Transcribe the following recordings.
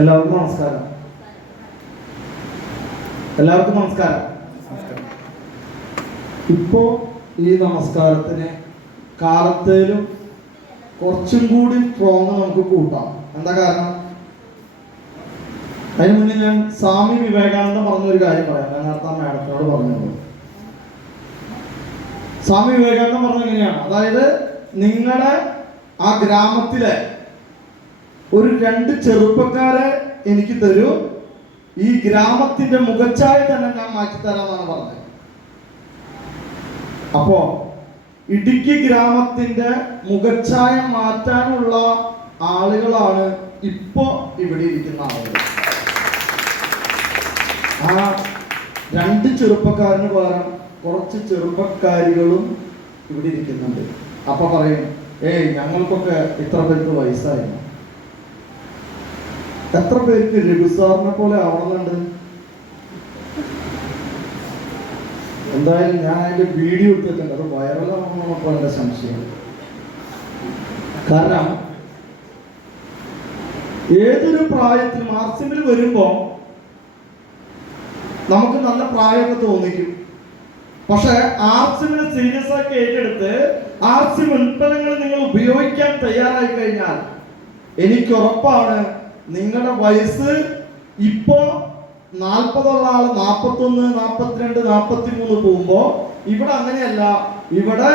എല്ലാവർക്കും നമസ്കാരം. എല്ലാവർക്കും നമസ്കാരം. ഇപ്പോ ഈ നമസ്കാരത്തിന് കാലത്തേലും കുറച്ചും കൂടി സ്ട്രോങ് നമുക്ക് കൂട്ടാം. എന്താ കാരണം? അതിന് മുന്നേ ഞാൻ സ്വാമി വിവേകാനന്ദ പറഞ്ഞൊരു കാര്യം പറയാം. ഞാൻ നേരത്തെ മാഡത്തിനോട് പറഞ്ഞത് സ്വാമി വിവേകാനന്ദ പറഞ്ഞ എങ്ങനെയാണ്, അതായത് നിങ്ങളുടെ ആ ഗ്രാമത്തിലെ ഒരു 2 ചെറുപ്പക്കാരെ എനിക്ക് തരൂ, ഈ ഗ്രാമത്തിന്റെ മുഖച്ഛായ തന്നെ ഞാൻ മാറ്റിത്തരാമെന്നാണ് പറഞ്ഞത്. അപ്പോ ഇടുക്കി ഗ്രാമത്തിന്റെ മുഖച്ഛായ മാറ്റാനുള്ള ആളുകളാണ് ഇപ്പോ ഇവിടെ ഇരിക്കുന്ന ആളുകൾ. ആ 2 ചെറുപ്പക്കാരന് പകരം കുറച്ച് ചെറുപ്പക്കാരികളും ഇവിടെ ഇരിക്കുന്നുണ്ട്. അപ്പൊ പറയും, ഞങ്ങൾക്കൊക്കെ ഇത്ര പേർക്ക് വയസ്സായിരുന്നു. എത്ര പേർക്ക് രഘുസാറിനെ പോലെ ആവണമെന്നുണ്ട്? എന്തായാലും ഞാൻ അതിന്റെ വീഡിയോ എടുത്തിട്ടുണ്ട്, അത് വൈറലാണെന്നപ്പോൾ എന്റെ സംശയം. കാരണം ഏതൊരു പ്രായത്തിൽ മാർച്ചിൽ വരുമ്പോ നമുക്ക് നല്ല പ്രായമൊക്കെ തോന്നിക്കും. പക്ഷെ ആർട്സിനെ സീരിയസ് ആക്കി ഏറ്റെടുത്ത് ആർട്സ് ഉൽപ്പന്നങ്ങൾ നിങ്ങൾ ഉപയോഗിക്കാൻ തയ്യാറായി കഴിഞ്ഞാൽ എനിക്ക് ഉറപ്പാണ് നിങ്ങളുടെ വയസ്സ് ഇപ്പോ 40 ഉള്ള ആള് 41, 42, 43 പോകുമ്പോ ഇവിടെ അങ്ങനെയല്ല. ഇവിടെ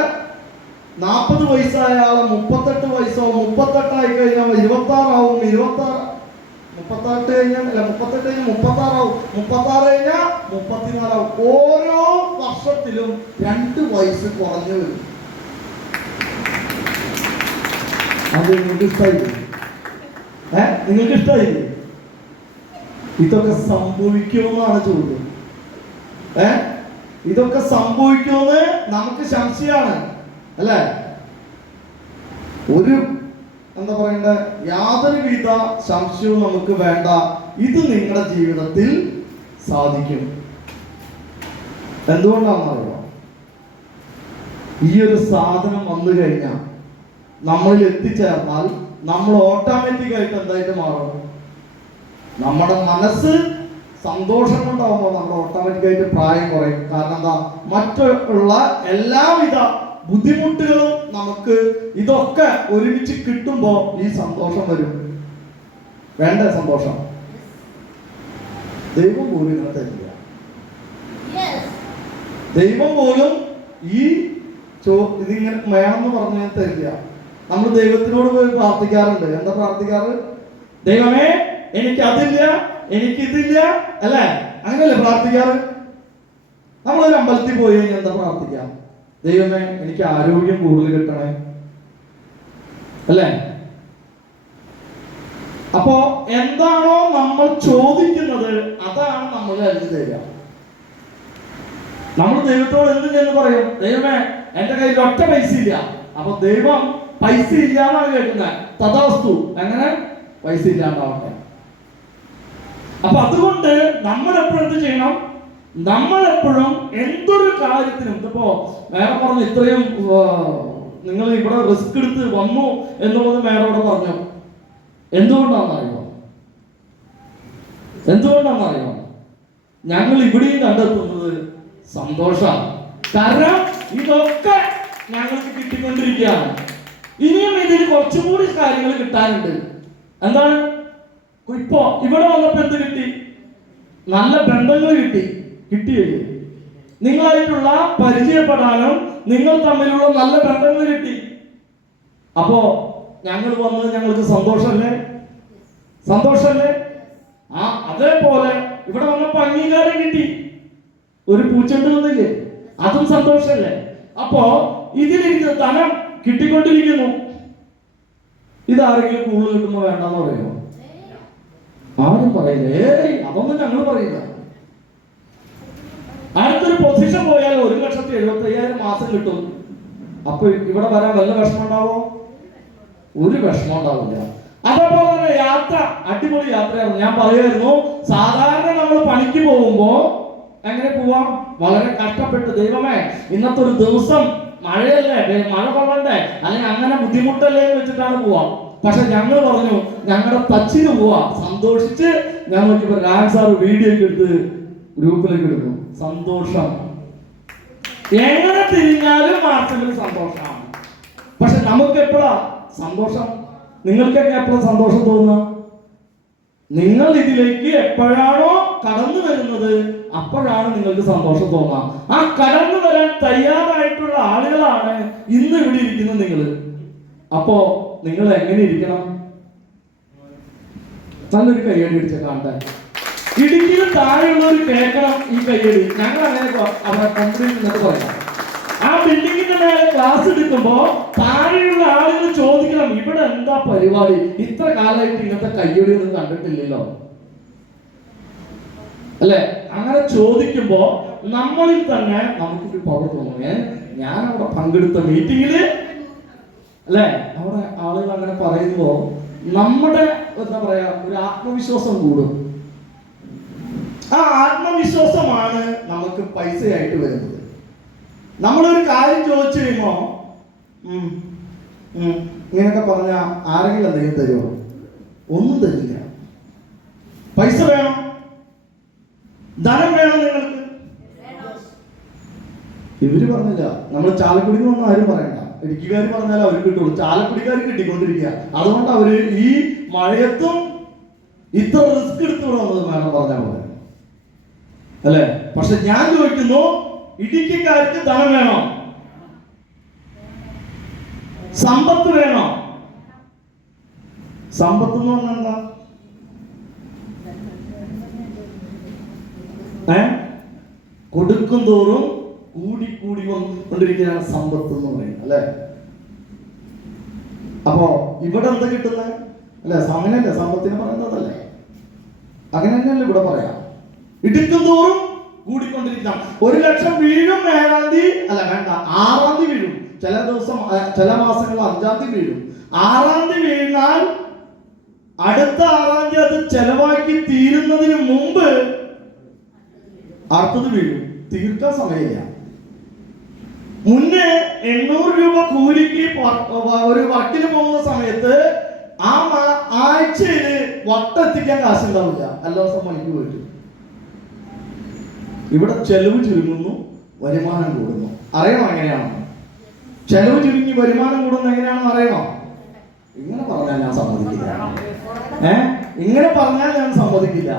40 വയസ്സായ ആള് 38 വയസ്സോ 38 ആയി കഴിഞ്ഞാൽ 26 ആവും, 38 കഴിഞ്ഞാൽ 36 ആവും, 36 കഴിഞ്ഞാൽ 34 ആവും. ഓരോ വർഷത്തിലും 2 വയസ്സ് കുറഞ്ഞു വരും. അത് നിങ്ങൾക്ക് ഇഷ്ടമായില്ലേ? നിങ്ങൾക്ക് ഇഷ്ടമായില്ലേ? ഇതൊക്കെ സംഭവിക്കുമെന്നാണ് ചോദ്യം. ഇതൊക്കെ സംഭവിക്കുമെന്ന് നമുക്ക് സംശയമാണ്, അല്ലേ? ഒരു എന്താ പറയണ്ട, യാതൊരുവിധ സംശയവും നമുക്ക് വേണ്ട. ഇത് നിങ്ങളുടെ ജീവിതത്തിൽ സാധിക്കും. എന്തുകൊണ്ടാണെന്നറിയോ? ഈ ഒരു സാധനം വന്നു കഴിഞ്ഞാൽ നമ്മളിൽ എത്തിച്ചേർന്നാൽ നമ്മൾ ഓട്ടോമാറ്റിക്കായിട്ട് എന്തായിട്ട് മാറും? നമ്മുടെ മനസ്സ് സന്തോഷം കൊണ്ടാവുമ്പോൾ നമ്മുടെ ഓട്ടോമാറ്റിക്കായിട്ട് പ്രായം കുറയും. കാരണം എന്താ? മറ്റുള്ള എല്ലാവിധ ബുദ്ധിമുട്ടുകളും നമുക്ക് ഇതൊക്കെ ഒരുമിച്ച് കിട്ടുമ്പോ ഈ സന്തോഷം വരും. വേണ്ട സന്തോഷം ദൈവം പോലും ഇങ്ങനെ തരില്ല. ദൈവം പോലും ഈ ഇതിങ്ങനെ വേണമെന്ന് പറഞ്ഞാൽ തരില്ല. നമ്മൾ ദൈവത്തിനോട് പോയി പ്രാർത്ഥിക്കാറുണ്ട്. എന്താ പ്രാർത്ഥിക്കാറ്? ദൈവമേ എനിക്ക് അതില്ല, എനിക്ക് ഇതില്ല, അല്ലേ? അങ്ങനെയല്ലേ പ്രാർത്ഥിക്കാറ്? നമ്മളൊരു അമ്പലത്തിൽ പോയി കഴിഞ്ഞാൽ എന്താ പ്രാർത്ഥിക്കാം? ദൈവമേ എനിക്ക് ആരോഗ്യം കൂടുതൽ കിട്ടണേ, അല്ലേ? അപ്പോ എന്താണോ നമ്മൾ ചോദിക്കുന്നത് അതാണ് നമ്മൾ അരിഞ്ഞു തരിക. നമ്മൾ ദൈവത്തോട് എന്ത് ചെയ്യുന്നു പറയും? ദൈവമേ എന്റെ കയ്യിൽ ഒറ്റ പൈസ ഇല്ല. അപ്പൊ ദൈവം പൈസ ഇല്ലാന്നാണ് കേൾക്കുന്നത്. തഥാസ്തു, അങ്ങനെ പൈസ ഇല്ലാണ്ടാവട്ടെ. അപ്പൊ അതുകൊണ്ട് നമ്മൾ എപ്പോഴും എന്ത് ചെയ്യണം? നമ്മളെപ്പോഴും എന്തൊരു കാര്യത്തിനും, ഇപ്പോ മേഡം പറഞ്ഞു ഇത്രയും നിങ്ങൾ ഇവിടെ റിസ്ക് എടുത്ത് വന്നു എന്നുള്ളത് മേഡോട് പറഞ്ഞു. എന്തുകൊണ്ടാണെന്നറിയോ? ഞങ്ങൾ ഇവിടെയും കണ്ടെത്തുന്നത് സന്തോഷമാണ്. കാരണം ഇതൊക്കെ ഞങ്ങൾക്ക് കിട്ടിക്കൊണ്ടിരിക്കുകയാണ്. ഇനിയും ഇതിൽ കുറച്ചും കൂടി കാര്യങ്ങൾ കിട്ടാനുണ്ട്. എന്താണ്? ഇപ്പോ ഇവിടെ വന്നപ്പോ എന്ത് കിട്ടി? നല്ല ബന്ധങ്ങൾ കിട്ടിയേ. നിങ്ങളായിട്ടുള്ള പരിചയപ്പെടാനും നിങ്ങൾ തമ്മിലുള്ള നല്ല ബന്ധങ്ങൾ കിട്ടി. അപ്പോ ഞങ്ങൾ വന്നത് ഞങ്ങൾക്ക് സന്തോഷമല്ലേ? അതേപോലെ ഇവിടെ വന്നപ്പോ അംഗീകാരം കിട്ടി. ഒരു പൂച്ചെണ്ട് വന്നില്ലേ? അതും സന്തോഷല്ലേ? അപ്പോ ഇതിലിരിക്കുന്ന ധനം കിട്ടിക്കൊണ്ടിരിക്കുന്നു. ഇതാരെങ്കിലും കൂടുതൽ കിട്ടുമ്പോ വേണ്ടെന്ന് പറയുമോ? ആരും പറയില്ല. അതൊന്നും ഞങ്ങൾ പറയില്ല. അടുത്തൊരു പൊസിഷൻ പോയാൽ 1,75,000 മാസം കിട്ടും. അപ്പൊ ഇവിടെ വരാൻ വല്ല വിഷമം ഉണ്ടാവോ? ഒരു വിഷമം ഉണ്ടാവില്ല. അതേപോലെ തന്നെ യാത്ര, അടിപൊളി യാത്രയായിരുന്നു. ഞാൻ പറയുമായിരുന്നു, സാധാരണ നമ്മൾ പണിക്ക് പോകുമ്പോ എങ്ങനെ പോവാം? വളരെ കഷ്ടപ്പെട്ട്, ദൈവമേ ഇന്നത്തെ ഒരു ദിവസം മഴയല്ലേ, മഴ കൊള്ളണ്ടേ, അല്ലെങ്കിൽ അങ്ങനെ ബുദ്ധിമുട്ടല്ലേ എന്ന് വെച്ചിട്ടാണ് പോവാം. പക്ഷെ ഞങ്ങൾ പറഞ്ഞു ഞങ്ങളുടെ ടച്ചിന് പോവാ. സന്തോഷിച്ച് ഞാൻ നോക്കിയപ്പോ രാജ് സാർ വീഡിയോ ഒക്കെ എടുത്ത് ഗ്രൂപ്പിലേക്ക് എടുക്കും. സന്തോഷം എങ്ങനെ തിരിഞ്ഞാലും മാർച്ചിൽ സന്തോഷമാണ്. പക്ഷെ നമുക്ക് എപ്പോഴാ സന്തോഷം? നിങ്ങൾക്കൊക്കെ എപ്പോഴാ സന്തോഷം തോന്നുക? നിങ്ങൾ ഇതിലേക്ക് എപ്പോഴാണോ കടന്നു വരുന്നത് അപ്പോഴാണ് നിങ്ങൾക്ക് സന്തോഷം തോന്നുക. ആ കടന്നു വരാൻ തയ്യാറായിട്ടുള്ള ആളുകളാണ് ഇന്ന് ഇവിടെ ഇരിക്കുന്നത് നിങ്ങൾ. അപ്പോ നിങ്ങൾ എങ്ങനെ ഇരിക്കണം? നല്ലൊരു കയ്യടി അടിച്ച കാണട്ടെ. ഇടുക്കിയിൽ താഴെയുള്ളവർ കേൾക്കണം ഈ കയ്യടി. ഞങ്ങൾ അങ്ങനെ അവിടെ കമ്പനിയിൽ നിന്നിട്ട് പറയാം. ആ ബിൽഡിങ്ങിന്റെ മേലെ ക്ലാസ് എടുക്കുമ്പോ താഴെയുള്ള ആളുകൾ ചോദിക്കണം, ഇവിടെ എന്താ പരിപാടി? ഇത്ര കാലമായിട്ട് ഇങ്ങനത്തെ കയ്യടി ഒന്നും കണ്ടിട്ടില്ലല്ലോ അല്ലെ? അങ്ങനെ ചോദിക്കുമ്പോ നമ്മളിൽ തന്നെ നമുക്കൊരു പവർ തോന്നുന്നു. ഞാൻ അവിടെ പങ്കെടുത്ത മീറ്റിങ്ങില് അല്ലെ, അവിടെ ആളുകൾ അങ്ങനെ പറയുമ്പോ നമ്മുടെ എന്താ പറയാ ഒരു ആത്മവിശ്വാസം കൂടും. ആ ആത്മവിശ്വാസമാണ് നമുക്ക് പൈസയായിട്ട് വരുന്നത്. നമ്മളൊരു കാര്യം ചോദിച്ചു കഴിയുമ്പോ ഇങ്ങനെയൊക്കെ പറഞ്ഞ ആരെങ്കിലും എന്തെങ്കിലും തരുമോ? ഒന്നും തരില്ല. പൈസ വേണം, ധനം വേണം നിങ്ങൾക്ക്. ഇവര് പറഞ്ഞില്ല. നമ്മൾ ചാലക്കുടിക്ക് വന്ന ആരും പറയണ്ട. ഇടുക്കിക്കാർ പറഞ്ഞാൽ അവർ കിട്ടുള്ളൂ. ചാലക്കുടിക്കാർ കിട്ടിക്കൊണ്ടിരിക്കുക. അതുകൊണ്ട് അവര് ഈ മഴയത്തും ഇത്ര റിസ്ക് എടുത്തുകൂടെ വന്നത് വേണം പറഞ്ഞ പോലെ അല്ലെ? പക്ഷെ ഞാൻ ചോദിക്കുന്നു, ഇടുക്കിക്കാർക്ക് ധനം വേണോ? സമ്പത്ത് വേണോ? സമ്പത്ത് എന്ന് പറഞ്ഞാൽ എന്താ? കൊടുക്കും തോറും കൂടി കൂടി കൊണ്ടിരിക്കുകയാണ് സമ്പത്ത് എന്ന് പറയുന്നത് അല്ലെ? അപ്പോ ഇവിടെ എന്താ കിട്ടുന്നത് അല്ലെ? അങ്ങനെയല്ലേ സമ്പത്തിന് പറയുന്നതല്ലേ? അങ്ങനെ തന്നെയല്ലേ ഇവിടെ പറയാം. ഇടുക്കും തോറും കൂടിക്കൊണ്ടിരിക്കണം. 1 ലക്ഷം വീഴും 7-ാം തീയതി അല്ല വേണ്ട 6-ാം തീയതി വീഴും. ചില ദിവസം ചില മാസങ്ങൾ 5-ാം തീയതി വീഴും. 6-ാം തീയതി വീണാൽ അടുത്ത 6-ാം തീയതി അത് ചെലവാക്കി തീരുന്നതിന് മുമ്പ് അടുത്തത് വീഴും. തീർക്കാൻ സമയമില്ല. മുന്നേ 800 രൂപ കൂലിക്ക് ഒരു വർക്കിന് പോകുന്ന സമയത്ത് ആ ആഴ്ചയിൽ വട്ടെത്തിക്കാൻ കാശുണ്ടാവില്ല. എല്ലാ ദിവസം പണിക്ക് പോയിട്ട്. ഇവിടെ ചെലവ് ചുരുങ്ങുന്നു, വരുമാനം കൂടുന്നു. അറിയണോ എങ്ങനെയാണോ? ചെലവ് ചുരുങ്ങി വരുമാനം കൂടുന്നു എങ്ങനെയാണെന്ന് അറിയണോ? ഇങ്ങനെ പറഞ്ഞാൽ ഞാൻ സമ്മതിക്കില്ല. ഇങ്ങനെ പറഞ്ഞാൽ ഞാൻ സമ്മതിക്കില്ല.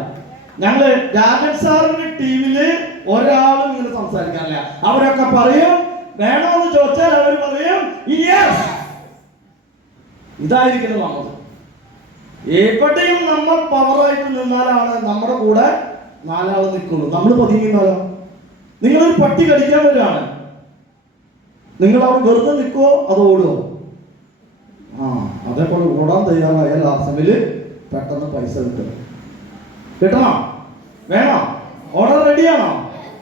ഞങ്ങള് രാജൻ സാറിന്റെ ടീമില് ഒരാളും ഇങ്ങനെ സംസാരിക്കാറില്ല. അവരൊക്കെ പറയും വേണമെന്ന് ചോദിച്ചാൽ അവർ പറയും യെസ്. ഇതായിരിക്കണം നമ്മൾ. എവിടെയും നമ്മൾ പവറായിട്ട് നിന്നാലാണ് നമ്മുടെ കൂടെ 4 ആൾ നിൽക്കുള്ളൂ. നമ്മൾ പതിങ്ങിന്നാലോ? നിങ്ങളൊരു പട്ടി കടിക്കാൻ വരികയാണ്, നിങ്ങൾ അവിടെ വെറുതെ നിൽക്കുവോ അതോ ഓടുവോ? അതേപോലെ ഓടാൻ തയ്യാറായാൽ ആ സമയത്ത് പെട്ടെന്ന് പൈസ കിട്ടണം. വേണോ? ഓടാൻ റെഡിയാണോ?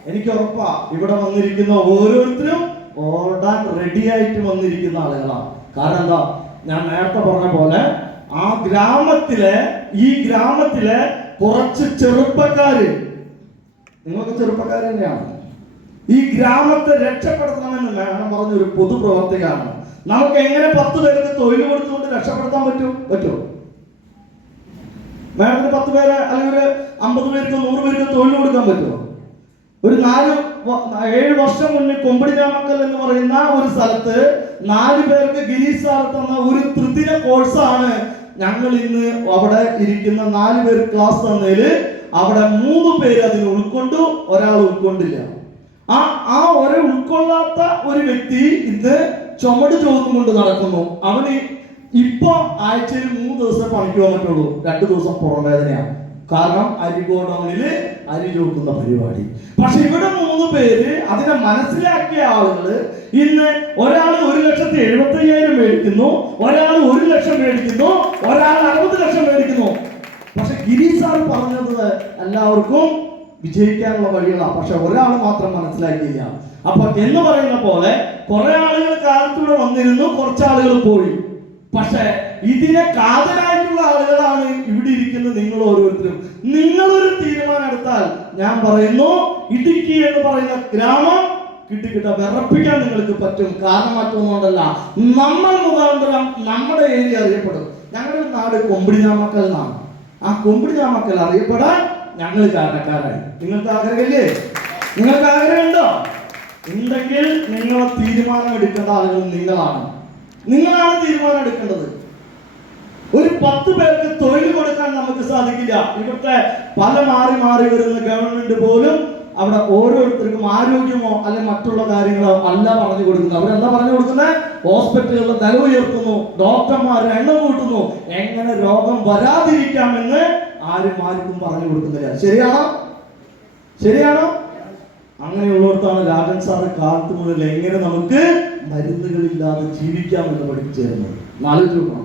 എനിക്ക് ഉറപ്പാ ഇവിടെ വന്നിരിക്കുന്ന ഓരോരുത്തരും ഓടാൻ റെഡിയായിട്ട് വന്നിരിക്കുന്ന ആളുകളാണ്. കാരണം എന്താ? ഞാൻ നേരത്തെ പറഞ്ഞ പോലെ ഈ ഗ്രാമത്തിലെ കുറച്ച് ചെറുപ്പക്കാര്, നിങ്ങൾക്ക് ചെറുപ്പക്കാര് തന്നെയാണ്, ഈ ഗ്രാമത്തെ രക്ഷപ്പെടുത്തണമെന്ന് മേഡം പറഞ്ഞൊരു പൊതുപ്രവർത്തകയാണ്. നമുക്ക് എങ്ങനെ 10 പേർക്ക് തൊഴിൽ കൊടുത്തുകൊണ്ട് രക്ഷപ്പെടുത്താൻ പറ്റുമോ? മേഡത്തിന് 10 പേര് അല്ലെങ്കിൽ ഒരു 50 പേർക്ക് 100 പേർക്ക് തൊഴിൽ കൊടുക്കാൻ പറ്റുമോ? ഒരു 7 വർഷം മുന്നേ കൊമ്പടിഞ്ഞാമക്കൽ എന്ന് പറയുന്ന ഒരു സ്ഥലത്ത് 4 പേർക്ക് ഗിരീഷ് സാർ തന്ന ഒരു ത്രിദിന കോഴ്സാണ് ഞങ്ങൾ ഇന്ന് അവിടെ ഇരിക്കുന്ന 4 പേർ ക്ലാസ് തന്നതില് അവിടെ 3 പേര് അതിന് ഉൾക്കൊണ്ടു, ഒരാൾ ഉൾക്കൊണ്ടില്ല. ആ ഒരേ ഉൾക്കൊള്ളാത്ത ഒരു വ്യക്തി ഇന്ന് ചുമട് ചോദിക്കൊണ്ട് നടക്കുന്നു. അവന് ഇപ്പൊ ആഴ്ചയിൽ 3 ദിവസം പണിക്ക് പോകാൻ പറ്റുള്ളൂ. 2 ദിവസം പുറം വേദനയാണ്. കാരണം അരി ഗോഡൌണില് അരി ചോക്കുന്ന പരിപാടി. പക്ഷെ ഇവിടെ 3 പേര് അതിനെ മനസ്സിലാക്കിയ ആളുകള് ഇന്ന് ഒരാൾ 1,75,000 മേടിക്കുന്നു, ഒരാൾ 1 ലക്ഷം മേടിക്കുന്നു, ഒരാൾ 60 ലക്ഷം മേടിക്കുന്നു. പക്ഷെ ഗിരീഷ് സാർ പറഞ്ഞത് എല്ലാവർക്കും വിജയിക്കാനുള്ള വഴികളാണ്. പക്ഷെ ഒരാൾ മാത്രം മനസ്സിലാക്കിയില്ല. അപ്പൊ എന്ന് പറയുന്ന പോലെ കുറെ ആളുകൾ കാലത്തൂടെ വന്നിരുന്നു, കുറച്ചാളുകൾ പോയി. പക്ഷെ ഇതിനെ കാതലായിട്ടുള്ള ആളുകളാണ് ഇവിടെ ഇരിക്കുന്ന നിങ്ങൾ ഓരോരുത്തരും. നിങ്ങളൊരു തീരുമാനം എടുത്താൽ ഞാൻ പറയുന്നു, ഇടുക്കി എന്ന് പറയുന്ന ഗ്രാമം കിട്ടിക്കിട്ട വിറപ്പിക്കാൻ നിങ്ങൾക്ക് പറ്റും. കാരണം മറ്റൊന്നുകൊണ്ടല്ല, നമ്മൾ മുഖാന്തരം നമ്മുടെ ഏരിയ അറിയപ്പെടും. ഞങ്ങളുടെ നാട് കൊമ്പിടിഞ്ഞാമക്കൽ എന്നാണ്. ആ കൊമ്പിടിഞ്ഞാമക്കൽ അറിയപ്പെടാൻ ഞങ്ങൾ കാരണക്കാരായി. നിങ്ങൾക്ക് ആഗ്രഹമില്ലേ? നിങ്ങൾക്ക് ആഗ്രഹമുണ്ടോ? ഉണ്ടെങ്കിൽ നിങ്ങൾ തീരുമാനം എടുക്കേണ്ട ആളുകൾ നിങ്ങളാണ്. നിങ്ങളാണ് തീരുമാനം എടുക്കേണ്ടത്. ഒരു 10 പേർക്ക് തൊഴിൽ കൊടുക്കാൻ നമുക്ക് സാധിക്കില്ല. ഇവിടുത്തെ പല മാറി മാറി വരുന്ന ഗവൺമെന്റ് പോലും അവിടെ ഓരോരുത്തർക്കും ആരോഗ്യമോ അല്ലെങ്കിൽ മറ്റുള്ള കാര്യങ്ങളോ അല്ല പറഞ്ഞു കൊടുക്കുന്നത്. അവരെന്താ പറഞ്ഞു കൊടുക്കുന്നത്? ഹോസ്പിറ്റലുകളിൽ നില ഉയർത്തുന്നു, ഡോക്ടർമാർ എണ്ണം കൂട്ടുന്നു, എങ്ങനെ രോഗം വരാതിരിക്കാമെന്ന് ആരും പറഞ്ഞു കൊടുക്കുന്നില്ല. ശരിയാണോ? ശരിയാണോ? അങ്ങനെയുള്ളിടത്താണ് രാജൻ സാറ് കാലത്ത് മുതൽ എങ്ങനെ നമുക്ക് മരുന്നുകളില്ലാതെ ജീവിക്കാമെന്ന് പഠിപ്പിച്ചിരുന്നത്. ആലോചിക്കണം.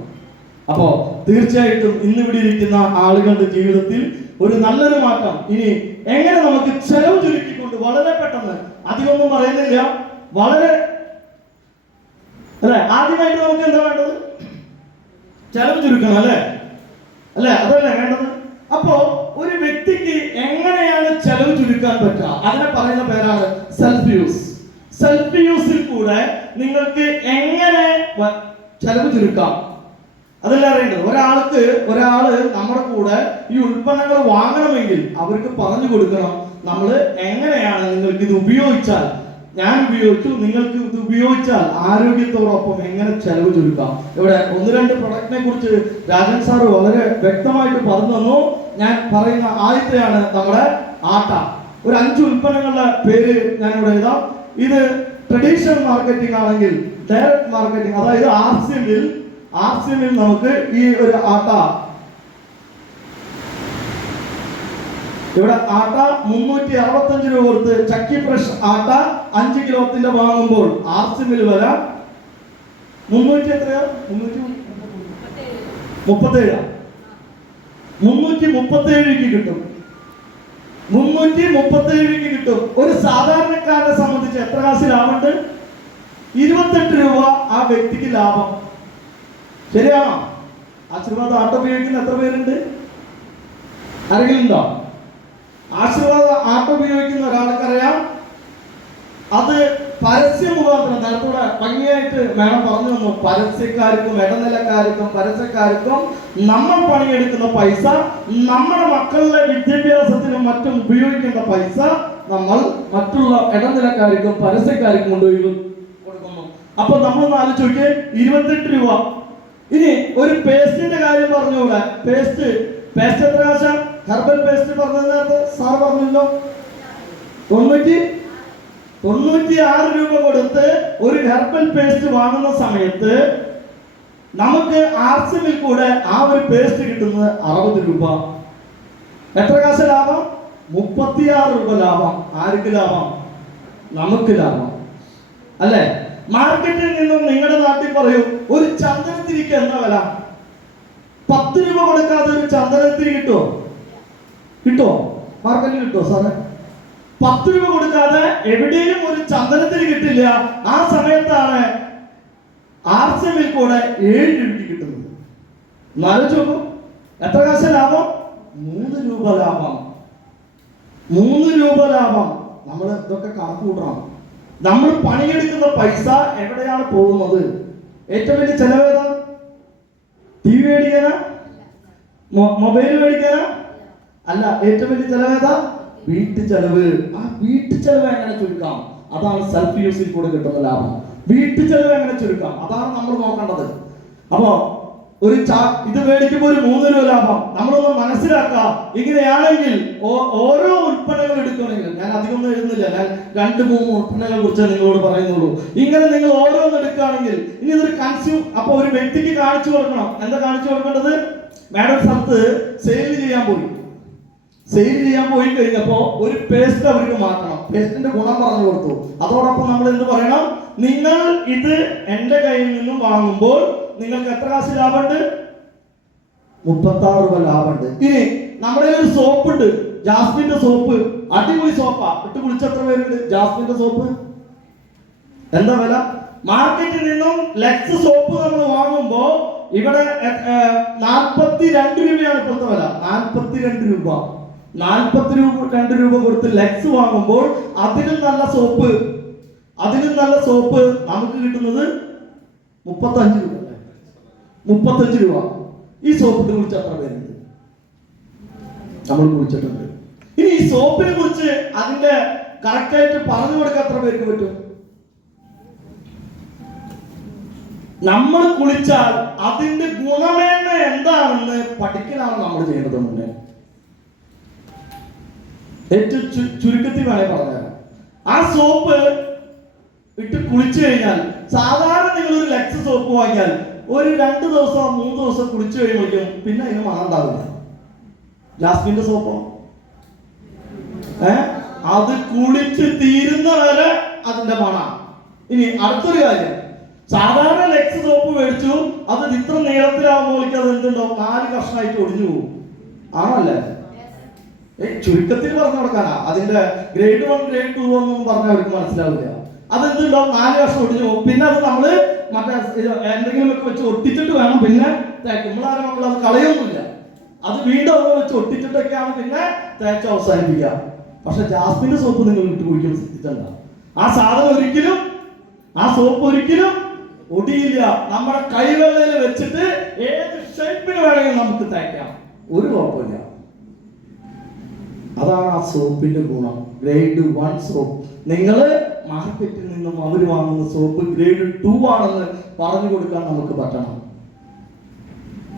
അപ്പോ തീർച്ചയായിട്ടും ഇന്നിവിടെ ഇരിക്കുന്ന ആളുകളുടെ ജീവിതത്തിൽ ഒരു നല്ലൊരു മാറ്റം. ഇനി എങ്ങനെ നമുക്ക് ചെലവ് ചുരുക്കിക്കൊണ്ട് വളരെ പെട്ടെന്ന്, അധികമൊന്നും പറയുന്നില്ല, വളരെ അല്ലെ, ആദ്യമായിട്ട് നമുക്ക് എന്താ വേണ്ടത്? ചെലവ് ചുരുക്കണം. അല്ലേ? അതല്ലേ വേണ്ടത്? അപ്പോ ഒരു വ്യക്തിക്ക് എങ്ങനെയാണ് ചെലവ് ചുരുക്കാൻ പറ്റുക? അതിനെ പറയുന്ന പേരാണ് സെൽഫ് യൂസ്. സെൽഫ് യൂസിൽ കൂടെ നിങ്ങൾക്ക് എങ്ങനെ ചെലവ് ചുരുക്കാം അതല്ല അറിയേണ്ടത്. ഒരാള് നമ്മുടെ കൂടെ ഈ ഉൽപ്പന്നങ്ങൾ വാങ്ങണമെങ്കിൽ അവർക്ക് പറഞ്ഞു കൊടുക്കണം, നമ്മൾ എങ്ങനെയാണ് നിങ്ങൾക്ക് ഇത് ഉപയോഗിച്ചാൽ, ഞാൻ ഉപയോഗിച്ചു, നിങ്ങൾക്ക് ഇത് ഉപയോഗിച്ചാൽ ആരോഗ്യത്തോടൊപ്പം എങ്ങനെ ചെലവ് ചുരുക്കാം. ഇവിടെ 1-2 പ്രൊഡക്റ്റിനെ കുറിച്ച് രാജൻ സാറ് വളരെ വ്യക്തമായിട്ട് പറഞ്ഞു തന്നു. ഞാൻ പറയുന്ന ആദ്യത്തെയാണ് നമ്മുടെ ആട്ട. ഒരു 5 ഉൽപ്പന്നങ്ങളുടെ പേര് ഞാൻ ഇവിടെ എഴുതാം. ഇത് ട്രഡീഷണൽ മാർക്കറ്റിംഗ് ആണെങ്കിൽ ഡയറക്ട് മാർക്കറ്റിംഗ്, അതായത് ആർസിഎമ്മിൽ നമുക്ക് ഈ ഒരു ആട്ട, ഇവിടെ ആട്ട 365 രൂപ കൊടുത്ത് ചക്കി ഫ്രഷ് ആട്ട 5 കിലോത്തിന്റെ വാങ്ങുമ്പോൾ ആർസിഎമ്മിൽ വില 300 എത്രയാ? 337 കിട്ടും. 337 കിട്ടും. ഒരു സാധാരണക്കാരനെ സംബന്ധിച്ച് എത്ര കാശ് ലാഭമുണ്ട്? 28 രൂപ ആ വ്യക്തിക്ക് ലാഭം. ശരിയാണോ? ആശീർവാദ ആട്ട ഉപയോഗിക്കുന്ന എത്ര പേരുണ്ട്? ആരെങ്കിലും ഉണ്ടോ? ആശീർവാദ ആട്ട ഉപയോഗിക്കുന്ന ഒരാൾക്കറിയാം. അത് പരസ്യ മുഖാന്തരം നേരത്തൂടെ ഭംഗിയായിട്ട് മേഡം പറഞ്ഞു തന്നു. പരസ്യക്കാർക്കും പരസ്യക്കാർക്കും നമ്മൾ പണിയെടുക്കുന്ന പൈസ, നമ്മുടെ മക്കളുടെ വിദ്യാഭ്യാസത്തിനും മറ്റും ഉപയോഗിക്കേണ്ട പൈസ നമ്മൾ മറ്റുള്ള ഇടനിലക്കാർക്കും പരസ്യക്കാർക്കും കൊണ്ടുപോയി കൊടുക്കുന്നു. അപ്പൊ നമ്മളൊന്ന് ആലോചിച്ച് 28 രൂപ. ഇനി ഒരു പേസ്റ്റിന്റെ കാര്യം പറഞ്ഞുകൂടെ? പേസ്റ്റ് എത്ര കാശ? ഹെർബൽ പേസ്റ്റ് പറഞ്ഞത് സാർ പറഞ്ഞല്ലോ, 96 രൂപ കൊടുത്ത് ഒരു ഹെർബൽ പേസ്റ്റ് വാങ്ങുന്ന സമയത്ത് നമുക്ക് ആർസിഎമ്മിൽ കൂടെ ആ ഒരു പേസ്റ്റ് കിട്ടുന്നത് 60 രൂപ. എത്ര കാശ് ലാഭം? 36 രൂപ ലാഭം. ആർക്ക് ലാഭം? നമുക്ക് ലാഭം. അല്ലേ? മാർക്കറ്റിൽ നിന്നും നിങ്ങളുടെ നാട്ടിൽ പറയൂ, ഒരു ചന്ദനത്തിരിക്ക് എന്താ വില? 10 രൂപ കൊടുക്കാതെ ഒരു ചന്ദനത്തിരി കിട്ടുമോ? മാർക്കറ്റിൽ കിട്ടുമോ സാറേ? 10 രൂപ കൊടുക്കാതെ എവിടെയും ഒരു ചന്ദനത്തിരി കിട്ടില്ല. ആ സമയത്താണ് ആർസിഎമ്മിൽ കൂടെ 7 രൂപയ്ക്ക് കിട്ടുന്നത്. ആലോചിച്ചു, എത്ര കാശ് ലാഭം? 3 രൂപ ലാഭം. 3 രൂപ ലാഭം. നമ്മൾ ഇതൊക്കെ കണക്ക് കൂട്ടണം. നമ്മൾ പണിയെടുക്കുന്ന പൈസ എവിടെയാണ് പോകുന്നത്? ഏറ്റവും വലിയ ചെലവേതാ? ടി വി മേടിക്കാനാ? മൊബൈൽ മേടിക്കാനാ? അല്ല. ഏറ്റവും വലിയ ചെലവേതാ? വീട്ടു ചെലവ്. ആ വീട്ടു ചെലവ് എങ്ങനെ ചുരുക്കാം? അതാണ് സെൽഫ് യൂസിൽ കൂടെ കിട്ടുന്ന ലാഭം. വീട്ടു ചെലവ് എങ്ങനെ ചുരുക്കാം? അതാണ് നമ്മൾ നോക്കേണ്ടത്. അപ്പോ ഇത് മേടിക്കുമ്പോൾ ഒരു 3 രൂപ ലാഭം. നമ്മളൊന്ന് മനസ്സിലാക്കുക. ഇങ്ങനെയാണെങ്കിൽ ഓരോ ഉൽപ്പന്നങ്ങൾ എടുക്കണമെങ്കിൽ, ഞാൻ അധികം എഴുതുന്നില്ല, ഞാൻ 2-3 ഉൽപ്പന്നങ്ങളെ കുറിച്ച് നിങ്ങളോട് പറയുന്നുള്ളൂ. ഇങ്ങനെ നിങ്ങൾ ഓരോന്ന് എടുക്കുകയാണെങ്കിൽ ഇനി ഇതൊരു അപ്പൊ ഒരു വ്യക്തിക്ക് കാണിച്ചു കൊടുക്കണം. എന്താ കാണിച്ചു കൊടുക്കേണ്ടത്? മാഡം സ്ഥലത്ത് സെയിൽ ചെയ്യാൻ പോയി കഴിഞ്ഞപ്പോ ഒരു പേസ്റ്റ് അവർക്ക് മാറ്റണം. പേസ്റ്റിന്റെ ഗുണം പറഞ്ഞു കൊടുത്തു. അതോടൊപ്പം നമ്മൾ എന്ത് പറയണം? നിങ്ങൾ ഇത് എന്റെ കയ്യിൽ നിന്നും വാങ്ങുമ്പോൾ നിങ്ങൾക്ക് എത്ര കാശ് ലാഭമുണ്ട്? 36 രൂപ ലാഭമുണ്ട്. ഇനി നമ്മുടെ ഒരു സോപ്പ് ഉണ്ട്, ജാസ്മിന്റെ സോപ്പ്. അടിപൊളി സോപ്പാ. ഇട്ട് കുളിച്ചെത്ര പേരുണ്ട്? ജാസ്മിന്റെ സോപ്പ് എന്താ വില? മാർക്കറ്റിൽ നിന്നും ലെക്സ് സോപ്പ് നമ്മൾ വാങ്ങുമ്പോ ഇവിടെ 42 രൂപയാണ് ഇപ്പോഴത്തെ വില. 42 രൂപ. 42 രൂപ കൊടുത്ത് ലെക്സ് വാങ്ങുമ്പോൾ അതിലും നല്ല സോപ്പ് നമുക്ക് കിട്ടുന്നത് 35 രൂപ. ഈ സോപ്പിട്ട് കുളിച്ച എത്ര പേരുണ്ട്? നമ്മൾ കുളിച്ചിട്ടുണ്ട്. ഇനി ഈ സോപ്പിനെ കുറിച്ച് അതിന്റെ കറക്റ്റായിട്ട് പറഞ്ഞു കൊടുക്കാൻ എത്ര പേർക്ക് പറ്റും? നമ്മൾ കുളിച്ചാൽ അതിന്റെ ഗുണമേന്മ എന്താണെന്ന് പഠിക്കലാണ് നമ്മൾ ചെയ്യേണ്ടത്. മുന്നേ ഏറ്റവും ചുരുക്കത്തിൽ വേണേ പറഞ്ഞുതരാം. ആ സോപ്പ് ഇട്ട് കുളിച്ചു കഴിഞ്ഞാൽ, സാധാരണ നിങ്ങൾ ഒരു ലക്സ് സോപ്പ് വാങ്ങിയാൽ ഒരു 2 ദിവസം 3 ദിവസം കുളിച്ചു കഴിയുമ്പോഴേക്കും പിന്നെ അതിന് മണം ഉണ്ടാവില്ല. ജാസ്മിന്റെ സോപ്പോ അത് കുളിച്ച് തീരുന്ന വരെ അതിന്റെ മണം. ഇനി അടുത്തൊരു കാര്യം, സാധാരണ ലെക്സ് സോപ്പ് മേടിച്ചു, അത് ഇത്ര നീളത്തിലാവുമ്പോഴേക്ക് അത് എന്തുണ്ടാവും? 4 കഷ്ണമായിട്ട് ഒടിഞ്ഞു പോകും. ആണല്ലേ? ചുരുക്കത്തിൽ പറഞ്ഞു കൊടുക്കാനാ. അതിന്റെ ഗ്രേഡ് 1 ഗ്രേഡ് 2 ഒന്നും പറഞ്ഞാൽ അവർക്ക് മനസ്സിലാവില്ല. അതെന്തുണ്ടാവും? 4 കഷ്ണം ഒടിഞ്ഞു പോകും. പിന്നെ അത് നമ്മള് മറ്റേ എന്തെങ്കിലും ഒക്കെ വെച്ച് ഒട്ടിച്ചിട്ട് വേണം പിന്നെ തേക്കും. നമ്മളാരും മക്കൾ അത് കളയൊന്നുമില്ല. അത് വീണ്ടും അത് വെച്ച് ഒട്ടിച്ചിട്ടൊക്കെയാണ് പിന്നെ തേച്ച് അവസാനിപ്പിക്കുക. പക്ഷെ ജാസ്മിന്റെ സോപ്പ് നിങ്ങൾ ഇട്ട് കുളിക്കാൻ ശ്രദ്ധിച്ചണ്ട. ആ സാധനം ഒരിക്കലും, ആ സോപ്പ് ഒരിക്കലും ഒടിയില്ല. നമ്മുടെ കൈവേളയിൽ വെച്ചിട്ട് ഏത് ഷേപ്പിന് വേണമെങ്കിൽ നമുക്ക് തേക്കാം, ഒരു കുഴപ്പമില്ല. അതാണ് ആ സോപ്പിന്റെ ഗുണം. Grade 1 soap. നിങ്ങൾ മാർക്കറ്റിൽ നിന്നും അവർ വാങ്ങുന്ന സോപ്പ് ഗ്രേഡ് 2 ആണെന്ന് പറഞ്ഞു കൊടുക്കാൻ നമുക്ക് പറ്റണം.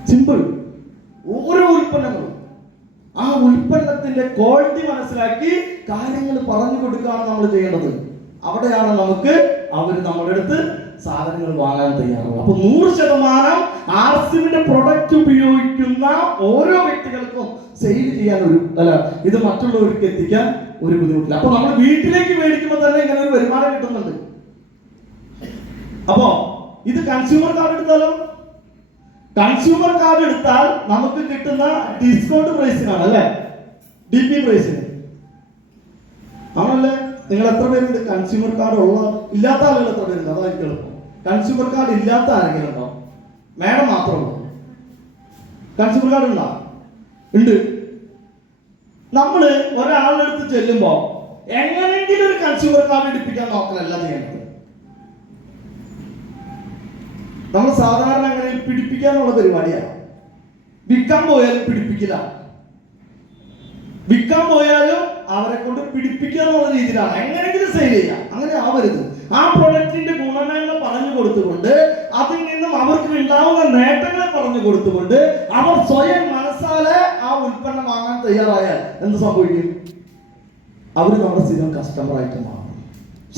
സിമ്പിൾ. ഓരോ ഉൽപ്പന്നങ്ങളും ആ ഉൽപ്പന്നത്തിന്റെ ക്വാളിറ്റി മനസ്സിലാക്കി കാര്യങ്ങൾ പറഞ്ഞു കൊടുക്കുകയാണ് നമ്മൾ ചെയ്യേണ്ടത്. അവിടെയാണ് നമുക്ക് അവർ നമ്മുടെ അടുത്ത് സാധനങ്ങൾ വാങ്ങാൻ തയ്യാറാവും. അപ്പൊ 100% ആർസിമിന്റെ പ്രൊഡക്റ്റ് ഉപയോഗിക്കുന്ന ഓരോ വ്യക്തികൾക്കും സെയിൽ ചെയ്യാൻ ഇത് മറ്റുള്ളവർക്ക് എത്തിക്കാൻ ഒരു ബുദ്ധിമുട്ടില്ല. അപ്പൊ നമ്മൾ വീട്ടിലേക്ക് മേടിക്കുമ്പോൾ തന്നെ ഇങ്ങനെ ഒരു വരുമാനം കിട്ടുന്നുണ്ട്. അപ്പോ ഇത് കൺസ്യൂമർ കാർഡ് എടുത്താലോ? കൺസ്യൂമർ കാർഡ് എടുത്താൽ നമുക്ക് കിട്ടുന്ന ഡിസ്കൗണ്ട് പ്രൈസിനാണ് അല്ലേ? DP പ്രൈസിന് ആണല്ലേ? നിങ്ങൾ എത്ര പേരുണ്ട് കൺസ്യൂമർ കാർഡ് ഇല്ലാത്ത ആളുകൾ? എത്ര പേരുണ്ട്? അതായിരിക്കും എളുപ്പം. കൺസ്യൂമർ കാർഡ് ഇല്ലാത്ത ആരെങ്കിലും ഉണ്ടോ? മേഡം മാത്രമേ ഉള്ളൂ. കൺസ്യൂമർ കാർഡ് ഉണ്ടോ? ഉണ്ട്. നമ്മള് ഒരാളുടെ അടുത്ത് ചെല്ലുമ്പോ എങ്ങനെയെങ്കിലും ഒരു കൺസ്യൂമർ കാർഡ് എടുപ്പിക്കാൻ നോക്കലല്ല ചെയ്യേണ്ടത്. നമ്മൾ സാധാരണ അങ്ങനെ പിടിപ്പിക്കാനുള്ള പരിപാടിയാണ്. വിൽക്കാൻ പോയാലും പിടിപ്പിക്കില്ല, വിൽക്കാൻ പോയാലും അവരെ കൊണ്ട് പിടിപ്പിക്കാന്നുള്ള രീതിയിലാണ് എങ്ങനെയെങ്കിലും സെയിൽ ചെയ്യാം. അങ്ങനെ ആവരുത്. ആ പ്രൊഡക്റ്റിന്റെ ഗുണമേന്മ പറഞ്ഞു കൊടുത്തുകൊണ്ട് അതിൽ നിന്നും അവർക്ക് ഉണ്ടാവുന്ന നേട്ടങ്ങളെ പറഞ്ഞു കൊടുത്തുകൊണ്ട് അവർ സ്വയം മനസ്സാലെ ആ ഉൽപ്പന്നം വാങ്ങാൻ തയ്യാറായാൽ എന്ത് സംഭവിക്കും? അവർ നമ്മുടെ സ്ഥിരം കസ്റ്റമർ ആയിട്ട് മാറും.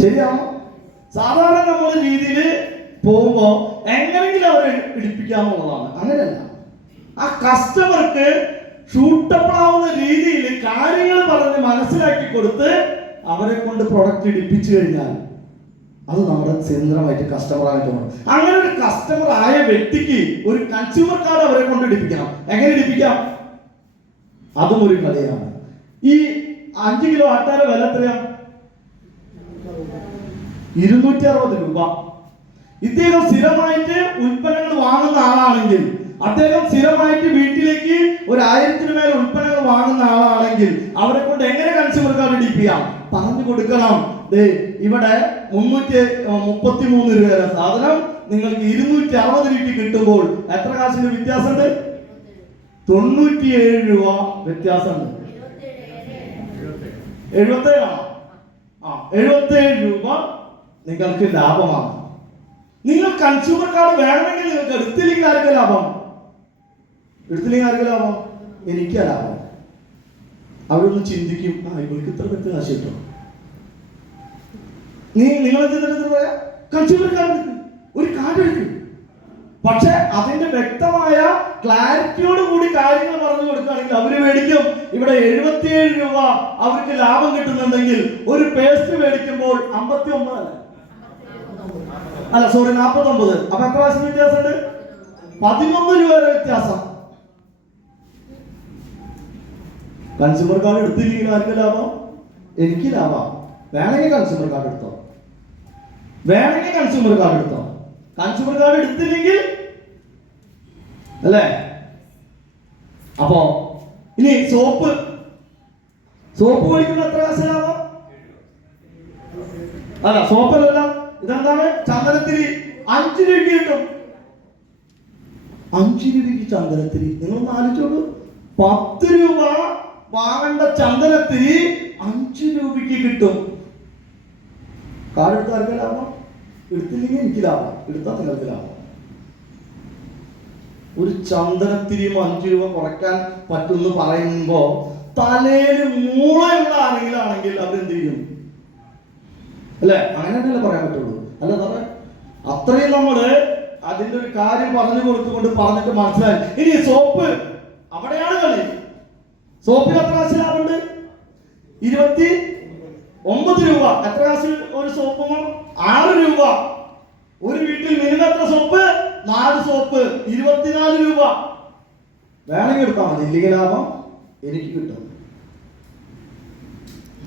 ശരിയാണോ? സാധാരണ നമ്മുടെ രീതിയിൽ പോകുമ്പോ എങ്ങനെയെങ്കിലും അവരെ പിടിപ്പിക്കാന്നുള്ളതാണ്. അങ്ങനെയല്ല. ആ കസ്റ്റമർക്ക് ഷൂട്ടബിൾ ആവുന്ന രീതിയിൽ കാര്യങ്ങൾ പറഞ്ഞ് മനസ്സിലാക്കി കൊടുത്ത് അവരെ കൊണ്ട് പ്രൊഡക്റ്റ് ഇടിപ്പിച്ചു കഴിഞ്ഞാൽ അത് നമ്മുടെ സ്വന്തമായിട്ട് കസ്റ്റമറായിട്ട് മാറും. അങ്ങനെ ഒരു കസ്റ്റമർ ആയ വ്യക്തിക്ക് ഒരു കൺസ്യൂമർ കാർഡ് അവരെ കൊണ്ട് ഇടിപ്പിക്കണം. എങ്ങനെ ഇടിപ്പിക്കാം? അതും ഒരു കഥയാണ്. ഈ 5 കിലോ ആട്ടാര വില എത്രയാ? 260 രൂപ. ഇദ്ദേഹം സ്ഥിരമായിട്ട് ഉൽപ്പന്നങ്ങൾ വാങ്ങുന്ന ആളാണെങ്കിൽ, അദ്ദേഹം സ്ഥിരമായിട്ട് വീട്ടിലേക്ക് ഒരു 1000-ന് മേൽ ഉൽപ്പന്നങ്ങൾ വാങ്ങുന്ന ആളാണെങ്കിൽ അവരെ കൊണ്ട് എങ്ങനെ കൺസ്യൂമർ കാർഡ് ഇടിപ്പിക്കാം? പറഞ്ഞു കൊടുക്കണം. ഇവിടെ 333 രൂപയുടെ സാധനം നിങ്ങൾക്ക് 260 രൂപയ്ക്ക് കിട്ടുമ്പോൾ എത്ര കാശിന്റെ വ്യത്യാസമുണ്ട്? 97 രൂപ വ്യത്യാസമുണ്ട്. 77 ആണോ? 77 രൂപ നിങ്ങൾക്ക് ലാഭമാണ്. നിങ്ങൾ കൺസ്യൂമർ കാർഡ് വേണമെങ്കിൽ നിങ്ങൾക്ക് എടുത്തില്ലെങ്കിൽ ആർക്കും ലാഭം? എടുത്തില്ലെങ്കിൽ ആർക്കും ലാഭം? എനിക്കാ ലാഭം. അവരൊന്ന് ചിന്തിക്കും, ഇവർക്ക് ഇത്ര പറ്റി കാശ് കിട്ടും. നിങ്ങൾ പറയാ കൺസ്യൂമർ കാർഡ് എടുക്കും, ഒരു കാർഡ് എടുക്കും. പക്ഷെ അതിന്റെ വ്യക്തമായ ക്ലാരിറ്റിയോട് കൂടി കാര്യങ്ങൾ പറഞ്ഞു കൊടുക്കുകയാണെങ്കിൽ അവര് മേടിക്കും. ഇവിടെ 77 രൂപ അവർക്ക് ലാഭം കിട്ടുന്നുണ്ടെങ്കിൽ ഒരു പേസ്റ്റ് മേടിക്കുമ്പോൾ 59 അല്ല സോറി 49. അപ്പൊ എത്ര കാശിന് വ്യത്യാസമുണ്ട്? 11 രൂപയുടെ വ്യത്യാസം. കൺസ്യൂമർ കാർഡ് എടുത്തില്ലെങ്കിൽ ആർക്കും ലാഭം? എനിക്ക് ലാഭം. വേണമെങ്കിൽ കൺസ്യൂമർ കാർഡ് എടുത്തോ, വേണമെങ്കിൽ കൺസ്യൂമർ കാർഡ് എടുത്തോ. കൺസ്യൂമർ കാർഡ് എടുത്തില്ലെങ്കിൽ അല്ലേ? അപ്പോ ഇനി സോപ്പ് മേടിക്കുമ്പോൾ എത്ര കാശ് ലാഭം? അല്ല സോപ്പല്ല, ഇതെന്താണ്? ചന്ദനത്തിരി 5 രൂപയ്ക്ക് കിട്ടും. 5 രൂപയ്ക്ക് ചന്ദനത്തിരി. നിങ്ങളൊന്ന് ആലോചിച്ചോളൂ, 10 രൂപ വാങ്ങേണ്ട ചന്ദനത്തിരി 5 രൂപയ്ക്ക് കിട്ടും. കാർഡ് എടുത്താർക്ക് ലാഭം, എടുത്തില്ലെങ്കിൽ എനിക്ക് ലാഭം, എടുത്താൽ നിങ്ങൾക്ക് ലാഭം. ഒരു ചന്ദനത്തിരിയും 5 രൂപ കുറയ്ക്കാൻ പറ്റുമെന്ന് പറയുമ്പോ തലയില് മൂളയുള്ള ആരെങ്കിലും ആണെങ്കിൽ അവരെന്ത് ചെയ്യും? അല്ലെ, അങ്ങനെയല്ലേ പറയാൻ പറ്റുള്ളൂ. അല്ല സാറേ, അത്രയും നമ്മള് അതിന്റെ ഒരു കാര്യം പറഞ്ഞു കൊടുത്തുകൊണ്ട് പറഞ്ഞിട്ട് മനസ്സിലായി. ഇനി സോപ്പ്, അവിടെയാണ് കളി. സോപ്പിന് എത്ര കാശ് ലാഭമുണ്ട്? 29 രൂപ. എത്ര കാശ് ഒരു സോപ്പുമോ? 6 രൂപ. ഒരു വീട്ടിൽ മിനിമം എത്ര സോപ്പ്? 4 സോപ്പ്, 24 രൂപ. വേണമെങ്കിൽ എടുത്താൽ മതി, ഇല്ലെങ്കിൽ ലാഭം എനിക്ക് കിട്ടും.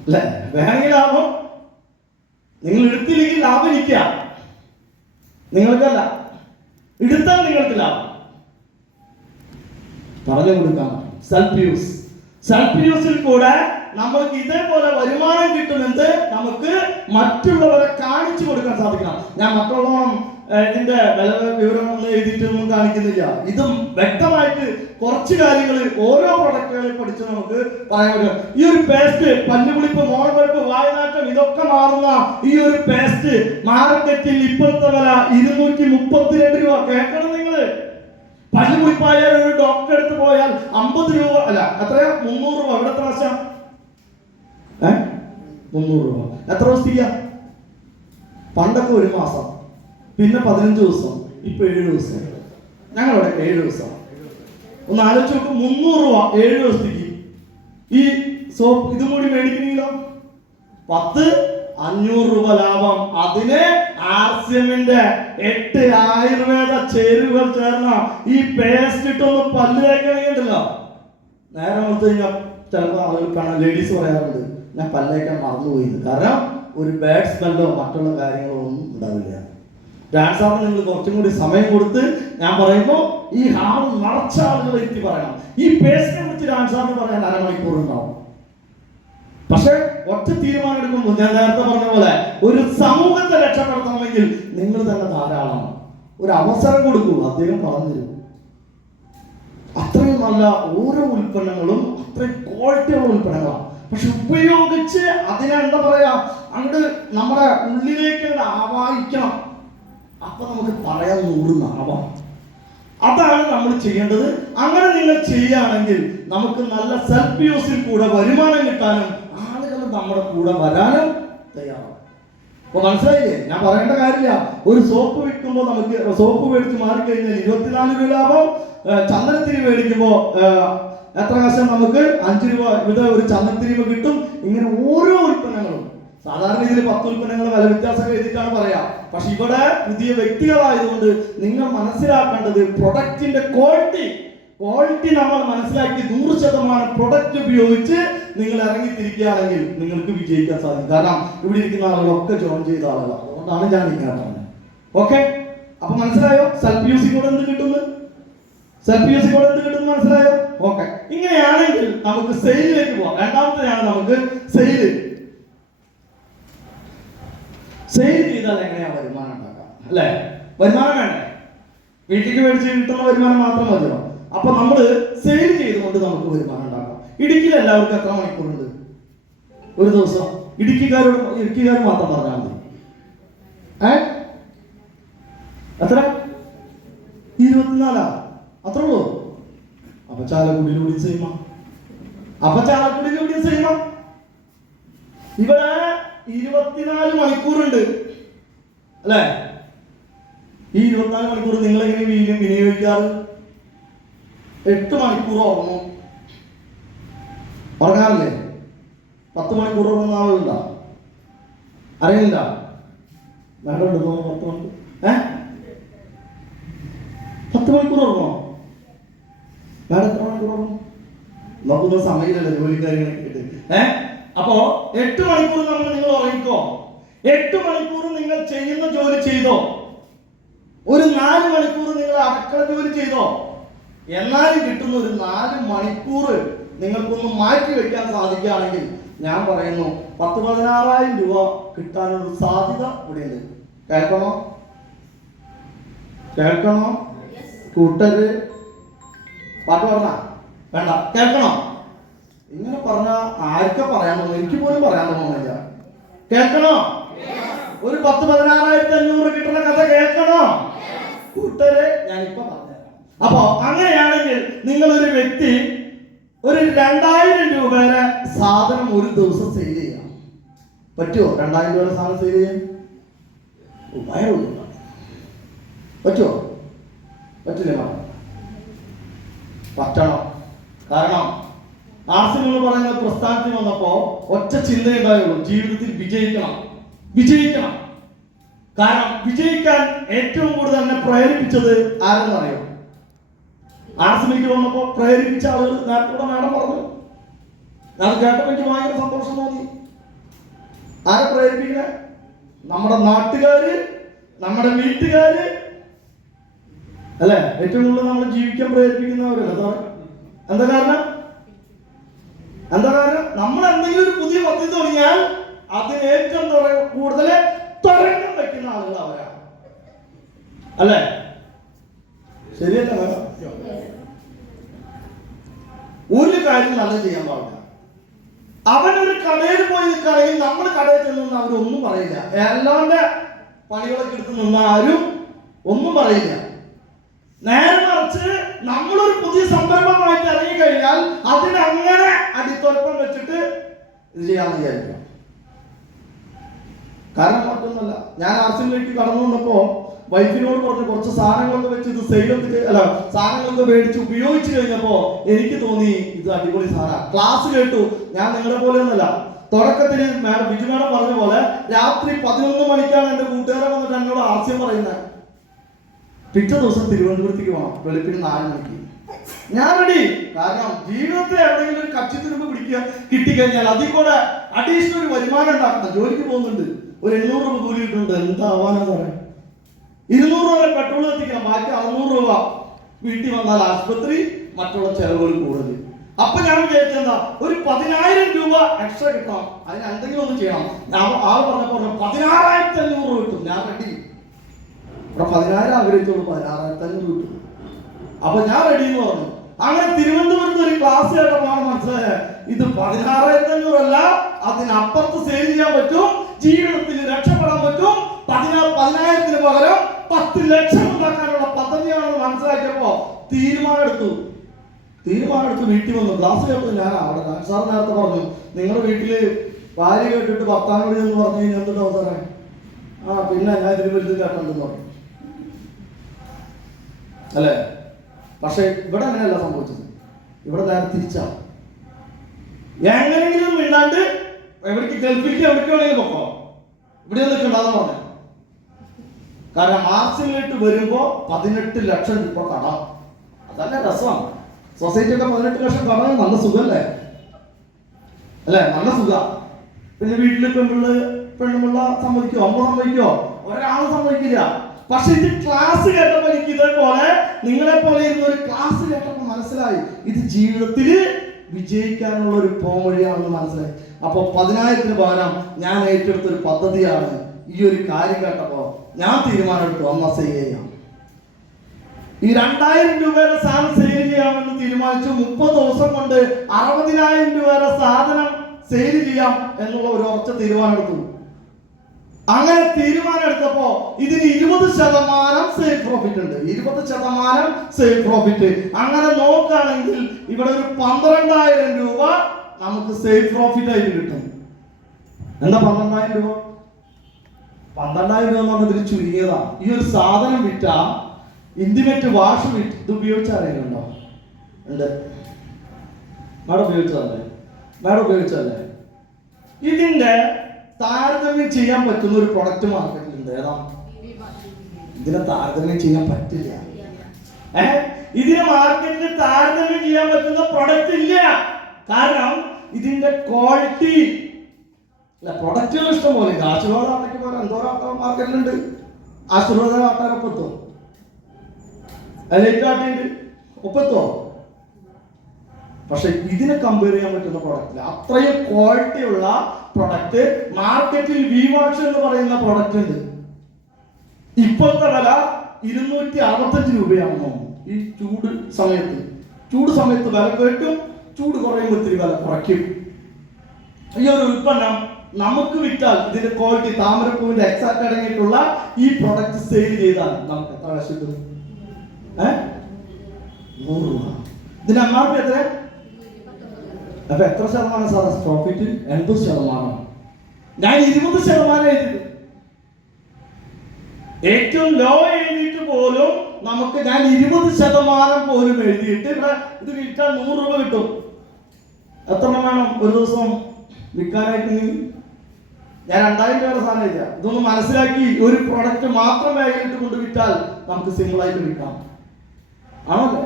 അല്ലെ, വേണമെങ്കിൽ ലാഭം, നിങ്ങൾ എടുത്തില്ലെങ്കിൽ ലാഭം ഇരിക്കുക, നിങ്ങൾക്കല്ല. എടുത്താൽ നിങ്ങൾക്ക് ലാഭം. പറഞ്ഞു കൊടുക്കാം. സെൽഫ് യൂസ്, സെൽഫ് യൂസിൽ കൂടെ നമ്മൾക്ക് ഇതേപോലെ വരുമാനം കിട്ടുമെന്ന് നമുക്ക് മറ്റുള്ളവരെ കാണിച്ചു കൊടുക്കാൻ സാധിക്കണം. ഞാൻ മറ്റുള്ളവരും ഇതിന്റെ വിവരം ഒന്നും എഴുതിയിട്ടൊന്നും കാണിക്കുന്നില്ല. ഇതും വ്യക്തമായിട്ട് കുറച്ച് കാര്യങ്ങൾ ഓരോ പ്രൊഡക്റ്റുകളിൽ പഠിച്ച് നമുക്ക് പറയാൻ പറ്റും. ഈ ഒരു പേസ്റ്റ്, പല്ലുകുളിപ്പ്, മോണപ്പഴുപ്പ്, വായനാറ്റം, ഇതൊക്കെ മാറുന്ന ഈ ഒരു പേസ്റ്റ് മാർക്കറ്റിൽ ഇപ്പോഴത്തെ വില 232 രൂപ. കേൾക്കണം നിങ്ങള്. പല്ലുകുളിപ്പായാൽ ഒരു ഡോക്ടർ എടുത്ത് പോയാൽ 50 രൂപ, അല്ല എത്രയാ, 300 രൂപ. ഇവിടെ എത്ര പ്രാവശ്യം? 300 രൂപ. എത്ര ദിവസത്തേക്കാ? പണ്ടൊക്കെ 1 മാസം, പിന്നെ 15 ദിവസം, ഇപ്പൊ 7 ദിവസം. ഞങ്ങളിവിടെ 7 ദിവസം. ഒന്ന് ആലോചിച്ച് നോക്ക്, 300 രൂപ 7 ദിവസത്തേക്ക്. ഈ സോപ്പ് ഇതും കൂടി മേടിക്കണമെങ്കിലോ 500 രൂപ ലാഭം. അതിന് ആർസിഎമ്മിന്റെ 8 ആയുർവേദ ചേരുവകൾ ചേർന്ന ഈ പേസ്റ്റ് ഇട്ടൊന്ന് പല്ല് തേക്കണമെങ്കിലോ നേരെ കൊടുത്തു കഴിഞ്ഞാൽ ചിലപ്പോൾ ആളുകൾ കാണാൻ, ലേഡീസ് പറയാറുണ്ട്, ഞാൻ പല്ലേക്കാൻ മറന്നുപോയി. കാരണം ഒരു ബാഡ് സ്മെല്ലോ മറ്റുള്ള കാര്യങ്ങളോ ഒന്നും ഉണ്ടാവില്ല. ഡാൻസാറിന് നിങ്ങൾ കുറച്ചും കൂടി സമയം കൊടുത്ത്, ഞാൻ പറയുമ്പോൾ ഈ ഹാൾ നിറച്ച ആളുകളെ എത്തി പറയണം. ഈ പേസ്റ്റിനെ കുറിച്ച് ഡാൻസാറിന് പറയാൻ 1/2 മണിക്കൂർ ഉണ്ടാവും. പക്ഷെ ഒറ്റ തീരുമാനം എടുക്കുമ്പോൾ ഞാൻ നേരത്തെ പറഞ്ഞ പോലെ ഒരു സമൂഹത്തെ രക്ഷപ്പെടുത്തണമെങ്കിൽ നിങ്ങൾ തന്നെ ധാരാളം ഒരു അവസരം കൊടുക്കൂ. അദ്ദേഹം പറഞ്ഞു തരും. അത്രയും നല്ല ഓരോ ഉൽപ്പന്നങ്ങളും അത്രയും ക്വാളിറ്റിയുള്ള ഉൽപ്പന്നങ്ങളാണ്. പക്ഷെ ഉപയോഗിച്ച് അതിനെ എന്താ പറയാ, അങ്ങോട്ട് നമ്മുടെ ഉള്ളിലേക്ക് ആവാഹിക്കണം. അപ്പൊ നമുക്ക് പറയാൻ 100 നാവാം. അതാണ് നമ്മൾ ചെയ്യേണ്ടത്. അങ്ങനെ നിങ്ങൾ ചെയ്യുകയാണെങ്കിൽ നമുക്ക് നല്ല സെൽഫ് യൂസിൽ കൂടെ വരുമാനം കിട്ടാനും ആളുകൾ നമ്മുടെ കൂടെ വരാനും തയ്യാറാവും. അപ്പൊ മനസ്സിലായില്ലേ? ഞാൻ പറയേണ്ട കാര്യമില്ല. ഒരു സോപ്പ് വിൽക്കുമ്പോൾ നമുക്ക് സോപ്പ് മേടിച്ച് മാറിക്കഴിഞ്ഞാൽ 24 രൂപ ലാഭം. ചന്ദനത്തിരി മേടിക്കുമ്പോൾ എത്ര കാശം? നമുക്ക് 5 രൂപ ഇവിടെ ഒരു ചന്ദനത്തിരി കിട്ടും. ഇങ്ങനെ ഓരോ ഉൽപ്പന്നങ്ങളും സാധാരണ ഇതിൽ 10 ഉൽപ്പന്നങ്ങൾ വില വ്യത്യാസം എഴുതിയിട്ടാണ് പറയാ. പക്ഷെ ഇവിടെ പുതിയ വ്യക്തികളായതുകൊണ്ട് നിങ്ങൾ മനസ്സിലാക്കേണ്ടത് പ്രൊഡക്റ്റിന്റെ ക്വാളിറ്റി നമ്മൾ മനസ്സിലാക്കി 100% പ്രൊഡക്റ്റ് ഉപയോഗിച്ച് നിങ്ങൾ ഇറങ്ങിത്തിരിക്കുകയാണെങ്കിൽ നിങ്ങൾക്ക് വിജയിക്കാൻ സാധിക്കും. കാരണം ഇവിടെ ഇരിക്കുന്ന ആളുകളൊക്കെ ജോയിൻ ചെയ്ത ആളുകളാണ്. അതുകൊണ്ടാണ് ഞാൻ ഇങ്ങനെ പറഞ്ഞത്. ഓക്കെ, അപ്പൊ മനസ്സിലായോ? സെൽഫ് യൂസിൽ കൂടെ എന്ത് കിട്ടുന്നു? സെൽഫ് യൂസിൽ കൂടെ എന്ത് കിട്ടുന്നു? മനസ്സിലായോ? ഓക്കെ, ഇങ്ങനെയാണെങ്കിൽ നമുക്ക് സെയിലിലേക്ക് പോവാം. രണ്ടാമത്തെയാണ് നമുക്ക് സെയിൽ ചെയ്താൽ എങ്ങനെയാ വരുമാനം ഉണ്ടാക്കാം? അല്ലെ, വരുമാനം വേണ്ടേ? വീട്ടിലേക്ക് മേടിച്ച് കിട്ടുന്ന വരുമാനം മാത്രം മതിയോ? അപ്പൊ നമ്മള് സെയിൽ ചെയ്തുകൊണ്ട് നമുക്ക് വരുമാനം ഉണ്ടാക്കാം. ഇടുക്കിയിൽ എല്ലാവർക്കും എത്ര മണിക്കൂറുണ്ട് ഒരു ദിവസം? ഇടുക്കിക്കാർ മാത്രം പറഞ്ഞാൽ മതി. എത്ര? 24. അത്ര ഉള്ളൂ. അപ്പൊ ചാലക്കുടിയിലൂടെ ചെയ്യുമ്പോ ഇവിടെ 24 മണിക്കൂറുണ്ട് അല്ലെ? ഈ 24 മണിക്കൂർ നിങ്ങൾ എങ്ങനെ വിനിയോഗിക്കാറ്? 8 മണിക്കൂർ ഉറങ്ങാറില്ലേ? 10 മണിക്കൂർ ഉറങ്ങുന്ന ആളുണ്ടോ? അറിയില്ല. മേഡം ഉണ്ടോ? 10 മണിക്കൂർ 10 മണിക്കൂർ ഉറങ്ങോ? മേഡം എത്ര മണിക്കൂർ ഉറങ്ങും? നോക്കുന്ന സമയമില്ലല്ലോ ജോലി കാര്യങ്ങളൊക്കെ. അപ്പോ 8 മണിക്കൂർ നിങ്ങൾ ഉറങ്ങിക്കോ. 8 മണിക്കൂർ നിങ്ങൾ ചെയ്യുന്ന ജോലി ചെയ്തോ. ഒരു 4 മണിക്കൂർ നിങ്ങൾ അടുക്കള ജോലി ചെയ്തോ. എന്നാലും കിട്ടുന്ന ഒരു 4 മണിക്കൂർ നിങ്ങൾക്കൊന്ന് മാറ്റി വെക്കാൻ സാധിക്കുകയാണെങ്കിൽ ഞാൻ പറയുന്നു 10-16,000 രൂപ കിട്ടാനൊരു സാധ്യത ഇവിടെയുണ്ട്. കേൾക്കണോ? കൂട്ടര് പാട്ട് പറഞ്ഞ വേണ്ട, കേൾക്കണോ? ഇങ്ങനെ പറഞ്ഞ ആർക്കാ പറയാൻ തോന്നുന്നു? എനിക്ക് പോലും പറയാൻ തോന്നുന്നില്ല. കേൾക്കണോ? ഒരു 10,16,500 കിട്ടുന്ന കഥ കേൾക്കണോ കൂട്ടരെ? ഞാനിപ്പോ പറഞ്ഞുതരാം. അപ്പോ അങ്ങനെയാണെങ്കിൽ നിങ്ങളൊരു വ്യക്തി ഒരു 2,000 രൂപയുടെ സാധനം ഒരു ദിവസം സെയിൽ ചെയ്യാം. പറ്റുമോ? 2,000 രൂപയുടെ സാധനം സെയിൽ ചെയ്യാൻ പറ്റുമോ? പറ്റില്ല. പറ്റണം. കാരണം ആസിം എന്ന് പറയുന്ന പ്രസ്ഥാനത്തിൽ വന്നപ്പോ ഒറ്റ ചിന്തയുണ്ടായുള്ളൂ, ജീവിതത്തിൽ വിജയിക്കണം, വിജയിക്കണം. കാരണം വിജയിക്കാൻ ഏറ്റവും കൂടുതൽ എന്നെ പ്രേരിപ്പിച്ചത് ആരെന്നറിയോ? ആസിമിലേക്ക് വന്നപ്പോ പ്രേരിപ്പിച്ച ആളുകൾ നേരത്തെ മാഡം പറഞ്ഞു. അത് കേട്ടപ്പോൾ എനിക്ക് ഭയങ്കര സന്തോഷം തോന്നി. ആരെ പ്രേരിപ്പിക്കണേ? നമ്മുടെ നാട്ടുകാര്, നമ്മുടെ വീട്ടുകാര് അല്ലെ ഏറ്റവും കൂടുതൽ നമ്മൾ ജീവിക്കാൻ പ്രേരിപ്പിക്കുന്നവരല്ല സാറേ. എന്താ കാരണം? നമ്മൾ എന്തെങ്കിലും ഒരു പുതിയ പദ്ധതി തുടങ്ങിയാൽ അതിന് ഏറ്റവും കൂടുതൽ തുടക്കം വയ്ക്കുന്ന ആളുകൾ അവരാണ്, അല്ലെ? ശരിയല്ല? ഒരു കാര്യം നല്ല ചെയ്യാൻ പാടില്ല. അവനൊരു കടയിൽ പോയി നിൽക്കുകയാണെങ്കിൽ നമ്മൾ കടയിൽ ചെന്ന് അവരൊന്നും പറയില്ല. എല്ലാവരുടെ പണികളൊക്കെ എടുത്ത് നിന്ന ആരും ഒന്നും പറയില്ല. നേരെ മറിച്ച് നമ്മളൊരു പുതിയ സംരംഭമായിട്ട് ഇറങ്ങിക്കഴിഞ്ഞാൽ അതിനങ്ങനെ അടിത്തൊഴപ്പം വെച്ചിട്ട് ഇത് ചെയ്യാമെന്ന് വിചാരിക്കാം. കാരണം മറ്റൊന്നുമല്ല, ഞാൻ ആർസിലേക്ക് കടന്നു വന്നപ്പോ വൈഫിനോട് പറഞ്ഞു കുറച്ച് സാധനങ്ങളൊക്കെ വെച്ച് ഇത് സെയിലൊക്കെ സാധനങ്ങളൊക്കെ മേടിച്ച് ഉപയോഗിച്ച് കഴിഞ്ഞപ്പോ എനിക്ക് തോന്നി ഇത് അടിപൊളി സാധനം. ക്ലാസ് കേട്ടു. ഞാൻ നിങ്ങളെ പോലെ ഒന്നല്ല. തുടക്കത്തിൽ ബിജു മേഡം പറഞ്ഞ പോലെ രാത്രി 11 മണിക്കാണ് എന്റെ കൂട്ടുകാരൻ വന്നിട്ട് എന്നോട് ആർസ്യം പറയുന്നത്. പിറ്റേ ദിവസം തിരുവനന്തപുരത്തേക്ക് പോകണം, വെളുപ്പിന് 4 മണിക്ക്. ഞാൻ റെഡി. കാരണം ജീവിതത്തിൽ എവിടെയെങ്കിലും ഒരു കച്ചിത്തുരുമ്പ് പിടിക്കുക കിട്ടിക്കഴിഞ്ഞാൽ അതിൽ കൂടെ അഡീഷണൽ ഒരു വരുമാനം ഉണ്ടാക്കണം. ജോലിക്ക് പോകുന്നുണ്ട്, ഒരു 800 രൂപ കൂലി കിട്ടുന്നുണ്ട്. എന്താവാനാ പറയാം? 200 രൂപ പെട്രോൾ എത്തിക്കണം, ബാക്കി 600 രൂപ വീട്ടിൽ വന്നാൽ ആശുപത്രി, മറ്റുള്ള ചെലവുകൾ കൂടുതൽ. അപ്പൊ ഞാൻ വിചാരിച്ചെന്താ, ഒരു 10,000 രൂപ എക്സ്ട്രാ കിട്ടണം, അതിന് എന്തെങ്കിലും ഒന്ന് ചെയ്യണം. ആള് പറഞ്ഞപ്പോ 16,500 കിട്ടും. ഞാൻ റെഡി. ഇവിടെ 10,000 ആഗ്രഹിച്ചുള്ളൂ, 16,500 കിട്ടും. അപ്പൊ ഞാൻ റെഡി എന്ന് പറഞ്ഞു. അങ്ങനെ തിരുവനന്തപുരത്ത് ഒരു ക്ലാസ് കേട്ടപ്പോൾ മനസ്സിലായ ഇത് 16,500 അല്ല, അതിനപ്പുറത്ത് സെയിൽ ചെയ്യാൻ പറ്റും, ജീവിതത്തിൽ രക്ഷപ്പെടാൻ പറ്റും. 10,000-ന് പകരം 10 ലക്ഷം ഉണ്ടാക്കാനുള്ള പദ്ധതിയാണെന്ന് മനസ്സിലാക്കിയപ്പോ തീരുമാനമെടുത്തു. വീട്ടിൽ വന്നു. ക്ലാസ് കേട്ടു. ഞാൻ അവിടെ സാർ നേരത്തെ പറഞ്ഞു, നിങ്ങളുടെ വീട്ടില് ഭാര്യ കേട്ടിട്ട് ഭർത്താവിനോട് എന്ന് പറഞ്ഞു കഴിഞ്ഞാൽ എന്തുണ്ടോ സാറേ? പിന്നെ ഞാൻ ഇതിന് വലുത് കേട്ടെന്ന് പറഞ്ഞു, അല്ലേ? പക്ഷെ ഇവിടെ അങ്ങനെയല്ല സംഭവിച്ചത്. ഇവിടെ നേരെ തിരിച്ചാണ്. എങ്ങനെയെങ്കിലും ഇല്ലാണ്ട് എവിടേക്ക് ഗൾഫിലേക്ക് എവിടേക്ക് വേണമെങ്കിലും പൊക്കോ, ഇവിടെ നിൽക്കണ്ടെന്ന് പറഞ്ഞു. കാരണം ആർസിലേക്ക് വരുമ്പോ 18 ലക്ഷം രൂപ കടം. അതല്ല രസമാണ്. സൊസൈറ്റി ഒക്കെ 18 ലക്ഷം കടം നല്ല സുഖല്ലേ? അല്ലെ? നല്ല സുഖ. പിന്നെ വീട്ടില് പെണ്ണുള്ള സമ്മതിക്കോ? അമ്മ സമ്മതിക്കോ? ഒരാളും സമ്മതിക്കില്ല. പക്ഷെ ഇത് ക്ലാസ് കേട്ടപ്പോ എനിക്ക് ഇതേപോലെ നിങ്ങളെ പോലെ ഇരുന്ന ഒരു ക്ലാസ് കേട്ടപ്പോ മനസ്സിലായി ഇത് ജീവിതത്തിൽ വിജയിക്കാനുള്ള ഒരു പോംവഴിയാണെന്ന് മനസ്സിലായി. അപ്പൊ 10,000-ന് പകരം ഞാൻ ഏറ്റെടുത്തൊരു പദ്ധതിയാണ്. ഈ ഒരു കാര്യം കേട്ടപ്പോ ഞാൻ തീരുമാനമെടുത്തു, അന്ന് സെയിൽ ചെയ്യാം. ഈ 2,000 രൂപയുടെ സാധനം സെയിൽ ചെയ്യാമെന്ന് തീരുമാനിച്ചു. 30 ദിവസം കൊണ്ട് 60,000 രൂപയുടെ സാധനം സെയിൽ ചെയ്യാം എന്നുള്ള ഒരു ഉറച്ച തീരുമാനം എടുത്തു. അങ്ങനെ തീരുമാനം എടുത്തപ്പോ ഇതിന് 20% സെയിൽ പ്രോഫിറ്റ് ഉണ്ട്. 20% സെയിൽ പ്രോഫിറ്റ്. അങ്ങനെ നോക്കുകയാണെങ്കിൽ ഇവിടെ ഒരു 12,000 രൂപ നമുക്ക് സെയിൽ പ്രോഫിറ്റ് ആയിട്ട് കിട്ടും. എന്താ 12,000 രൂപ? 12,000 രൂപ എന്ന് ഇതിൽ ചുരുങ്ങിയതാണ്. ഈ ഒരു സാധനം വിറ്റ ഇന്റിമേറ്റ് വാഷ് വിറ്റ് ഇത് ഉപയോഗിച്ചറിയുന്നുണ്ടോ? ഉണ്ട്. മാഡം ഉപയോഗിച്ചല്ലേ? ഇതിന്റെ താരതമ്യം ചെയ്യാൻ പറ്റുന്ന ഒരു പ്രൊഡക്റ്റ് മാർക്കറ്റിലുണ്ട്. ഏതാ? ഇതിനെ താരതമ്യം ചെയ്യാൻ പറ്റില്ല. ഇതിന് മാർക്കറ്റിൽ താരതമ്യം ചെയ്യാൻ പറ്റുന്ന പ്രൊഡക്റ്റ് ഇല്ല. കാരണം ഇതിന്റെ ക്വാളിറ്റി അല്ല. പ്രൊഡക്റ്റുകൾ ഇഷ്ടം പോലെ. ആശീർവാദ ആട്ടയ്ക്ക് പോലെ എന്തോരം ആട്ട മാർക്കറ്റിലുണ്ട്. ആശീർവാദ ആട്ടാരൊപ്പത്തോ? അതിലേക്കാട്ടിണ്ട് ഒപ്പത്തോ? പക്ഷെ ഇതിനെ കമ്പയർ ചെയ്യാൻ പറ്റുന്ന പ്രൊഡക്റ്റ്, അത്രയും ക്വാളിറ്റി ഉള്ള പ്രൊഡക്റ്റ് മാർക്കറ്റിൽ വിവാഷ് എന്ന് പറയുന്ന പ്രൊഡക്റ്റ് ഉണ്ട്. ഇപ്പോഴത്തെ വില 265 രൂപയാണെന്ന് തോന്നുന്നു. ഈ ചൂട് സമയത്ത് വില കയറ്റും, ചൂട് കുറയുമ്പോൾ ഇത്തിരി വില കുറയ്ക്കും. ഈ ഒരു ഉൽപ്പന്നം നമുക്ക് വിറ്റാൽ ഇതിന്റെ ക്വാളിറ്റി, താമരപ്പൂവിന്റെ എക്സാക്ട് അടങ്ങിയിട്ടുള്ള ഈ പ്രൊഡക്റ്റ് സെയിൽ ചെയ്താൽ നമുക്ക് എത്ര കാശ് കിട്ടും? 100 രൂപ. ഇതിന്റെ MRP എത്ര? അപ്പൊ എത്ര ശതമാനം സാർ പ്രോഫിറ്റ്? 80%. ഞാൻ 20% എഴുതിയത്. ഏറ്റവും ലോ എഴുതിയിട്ട് പോലും നമുക്ക് ഞാൻ 20% പോലും എഴുതിയിട്ട് ഇവിടെ ഇത് വിറ്റാൽ 100 രൂപ കിട്ടും. എത്ര വേണം ഒരു ദിവസം വിൽക്കാനായിട്ട്? ഞാൻ 2000 രൂപ സാധനം എഴുതിയ ഇതൊന്ന് മനസ്സിലാക്കി. ഒരു പ്രൊഡക്റ്റ് മാത്രം ബാഗിലിട്ട് കൊണ്ട് വിറ്റാൽ നമുക്ക് സിമ്പിൾ ആയിട്ട് വിൽക്കാം, ആണല്ലേ?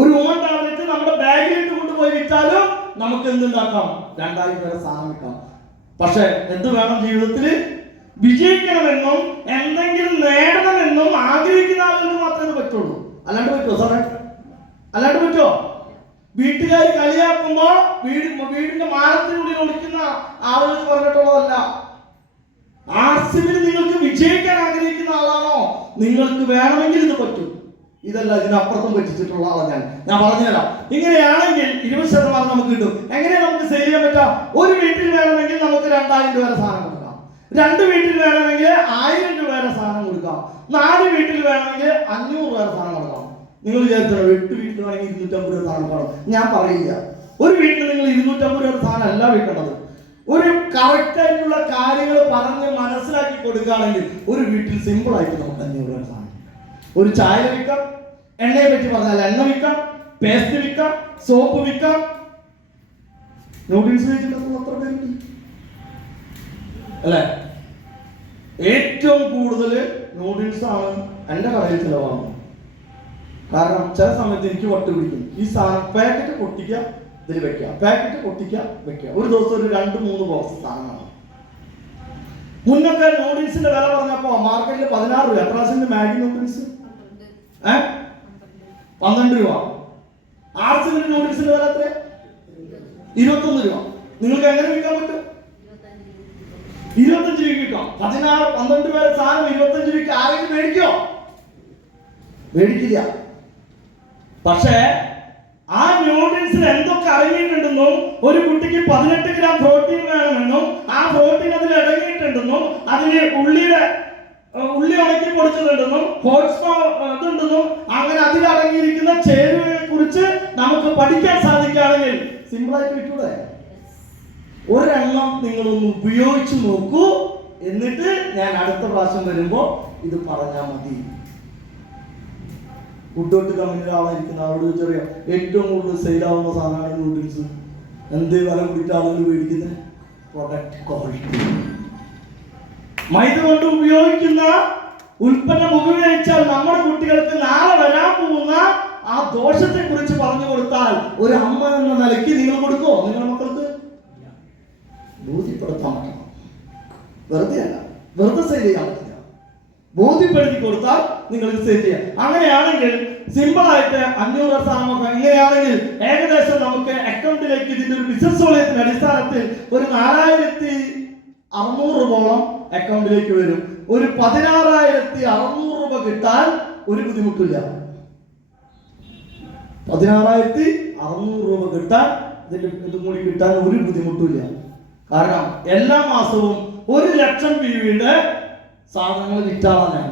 ഒരു ഊമൻ ടാബ്ലറ്റ് നമ്മുടെ ബാഗിലിട്ട് കൊണ്ടുപോയി വിറ്റാലും നമുക്ക് എന്തുണ്ടാക്കാം? 2000 രൂപ സാധനം വിൽക്കാം. പക്ഷെ എന്ത് വേണം? ജീവിതത്തിൽ വിജയിക്കണമെന്നും എന്തെങ്കിലും നേടണമെന്നും ആഗ്രഹിക്കുന്ന ആളുകൾക്ക് മാത്രമേ പറ്റുള്ളൂ. അല്ലാണ്ട് പറ്റുമോ സാറേ? അല്ലാണ്ട് പറ്റുമോ? വീട്ടുകാർ കളിയാക്കുമ്പോ വീടിന്റെ മാനത്തിനുള്ളിൽ ഒളിക്കുന്ന ആളുകൾക്ക് പറഞ്ഞിട്ടുള്ളതല്ല. ആർസിബിൽ നിങ്ങൾക്ക് വിജയിക്കാൻ ആഗ്രഹിക്കുന്ന ആളാണോ? നിങ്ങൾക്ക് വേണമെങ്കിൽ ഇത് പറ്റും. ഇതല്ല, ഇതിനപ്പുറത്തും പറ്റിച്ചിട്ടുള്ള ആളാണ് ഞാൻ പറഞ്ഞുതരാം. ഇങ്ങനെയാണെങ്കിൽ 20% നമുക്ക് കിട്ടും. എങ്ങനെ നമുക്ക് സെയിൽ ചെയ്യാൻ പറ്റാം? ഒരു വീട്ടിൽ വേണമെങ്കിൽ നമുക്ക് 2000 രൂപ സാധനം കൊടുക്കാം. 2 വീട്ടിൽ വേണമെങ്കിൽ 1000 രൂപ സാധനം കൊടുക്കാം. 4 വീട്ടിൽ വേണമെങ്കിൽ 500 രൂപ സാധനം കൊടുക്കാം. നിങ്ങൾ വിചാരിച്ചോ 8 വീട്ടിൽ വേണമെങ്കിൽ 250 രൂപ സാധനം കൊടുക്കാം? ഞാൻ പറയില്ല. ഒരു വീട്ടിൽ നിങ്ങൾ 250 രൂപ സാധനം അല്ല വിൽക്കേണ്ടത്. ഒരു കറക്റ്റ് ആയിട്ടുള്ള കാര്യങ്ങൾ പറഞ്ഞ് മനസ്സിലാക്കി കൊടുക്കുകയാണെങ്കിൽ ഒരു വീട്ടിൽ സിമ്പിൾ ആയിട്ട് നമുക്ക് 500 രൂപ സാധനം. ഒരു ചായ വിൽക്കാം, എണ്ണയെ പറ്റി പറഞ്ഞാൽ എണ്ണ വിൽക്കാം, പേസ്റ്റ് വിൽക്കാം, സോപ്പ് വിൽക്കാം. നൂഡിൽസ് അത്ര പേരുണ്ട് അല്ലെ? ഏറ്റവും കൂടുതൽ നൂഡിൽസ് ആണ് എന്റെ കടയിൽ ചിലവാകുന്നത്. കാരണം ചില സമയത്ത് എനിക്ക് വട്ട് പിടിക്കും. ഈ സാധനം പാക്കറ്റ് പൊട്ടിക്കുക, ഇതിൽ വെക്കുക, പാക്കറ്റ് പൊട്ടിക്കുക, വെക്കുക. ഒരു ദിവസം ഒരു 2-3 ബോക്സ് സാധനമാണ്. മുന്നൊക്കെ നൂഡിൽസിന്റെ വില പറഞ്ഞപ്പോ മാർക്കറ്റിൽ 16 രൂപ. പ്രാവശ്യം മാഗി നൂഡിൽസ് 12 രൂപ. ആർസിന്റെ നൂഡിൽസിന്റെ വില എത്ര? 21 രൂപ. നിങ്ങൾക്ക് എങ്ങനെ വിൽക്കാൻ പറ്റും? 25 രൂപ വിൽക്കാം. 12 രൂപ സാധനം 25 രൂപയ്ക്ക് ആരെങ്കിലും മേടിക്കോ? മേടിക്കില്ല. പക്ഷേ ആ നൂഡിൽസിൽ എന്തൊക്കെ അടങ്ങിയിട്ടുണ്ടെന്നും ഒരു കുട്ടിക്ക് 18 ഗ്രാം പ്രോട്ടീൻ വേണമെന്നും ആ പ്രോട്ടീൻ അതിൽ അടങ്ങിയിട്ടുണ്ടെന്നും അതിന് ഉള്ളി ഉണക്കി പൊടിച്ചതുണ്ടെന്നും ഇതുണ്ടെന്നും അങ്ങനെ അതിൽ അടങ്ങിയിരിക്കുന്ന ചേരുവകളെ കുറിച്ച് നമുക്ക് പഠിക്കാൻ സാധിക്കുകയാണെങ്കിൽ സിമ്പിളായിട്ട് വിട്ടൂടെ? ഒരെണ്ണം നിങ്ങളൊന്ന് ഉപയോഗിച്ച് നോക്കൂ. എന്നിട്ട് ഞാൻ അടുത്ത പ്രാവശ്യം വരുമ്പോ ഇത് പറഞ്ഞാൽ മതി. ഫുഡ് കമ്പനിയുടെ ആളായിരിക്കുന്ന ആളോട് ചോദിച്ചറിയാം, ഏറ്റവും കൂടുതൽ സെയിലാവുന്ന സാധനമാണ് നൂഡിൽസ്. എന്ത് വില കൂടിയിട്ട് ആളുകൾ മേടിക്കുന്നത്? Product quality. മൈദ കൊണ്ട് ഉപയോഗിക്കുന്ന ഉൽപ്പന്നം ഉപയോഗിച്ചാൽ നമ്മുടെ കുട്ടികൾക്ക് നാളെ വരാൻ പോകുന്ന ആ ദോഷത്തെ കുറിച്ച് പറഞ്ഞു കൊടുത്താൽ ഒരു അമ്മ എന്ന നിലയ്ക്ക് നിങ്ങൾ കൊടുക്കോ? നിങ്ങളുടെ മക്കൾക്ക് ബോധ്യപ്പെടുത്താൻ പറ്റണം. വെറുതെ അല്ല, വെറുതെ സെയിൽ ചെയ്യാൻ പറ്റില്ല. ബോധ്യപ്പെടുത്തി കൊടുത്താൽ നിങ്ങൾക്ക് സെയിൽ ചെയ്യാം. അങ്ങനെയാണെങ്കിൽ സിമ്പിൾ ആയിട്ട് 500 സാധനം. ഇങ്ങനെയാണെങ്കിൽ ഏകദേശം നമുക്ക് അക്കൗണ്ടിലേക്ക് ഇതിന്റെ ഒരു ബിസിനസ് വലയത്തിന്റെ അടിസ്ഥാനത്തിൽ ഒരു 4600 രൂപയോളം അക്കൗണ്ടിലേക്ക് വരും. ഒരു 16600 രൂപ കിട്ടാൻ ഒരു ബുദ്ധിമുട്ടില്ല. 16600 രൂപ കിട്ടാൻ ഇതും കൂടി കിട്ടാൻ ഒരു ബുദ്ധിമുട്ടില്ല. കാരണം എല്ലാ മാസവും 1 ലക്ഷം PVയുടെ സാധനങ്ങൾ വിറ്റാണ് ഞാൻ.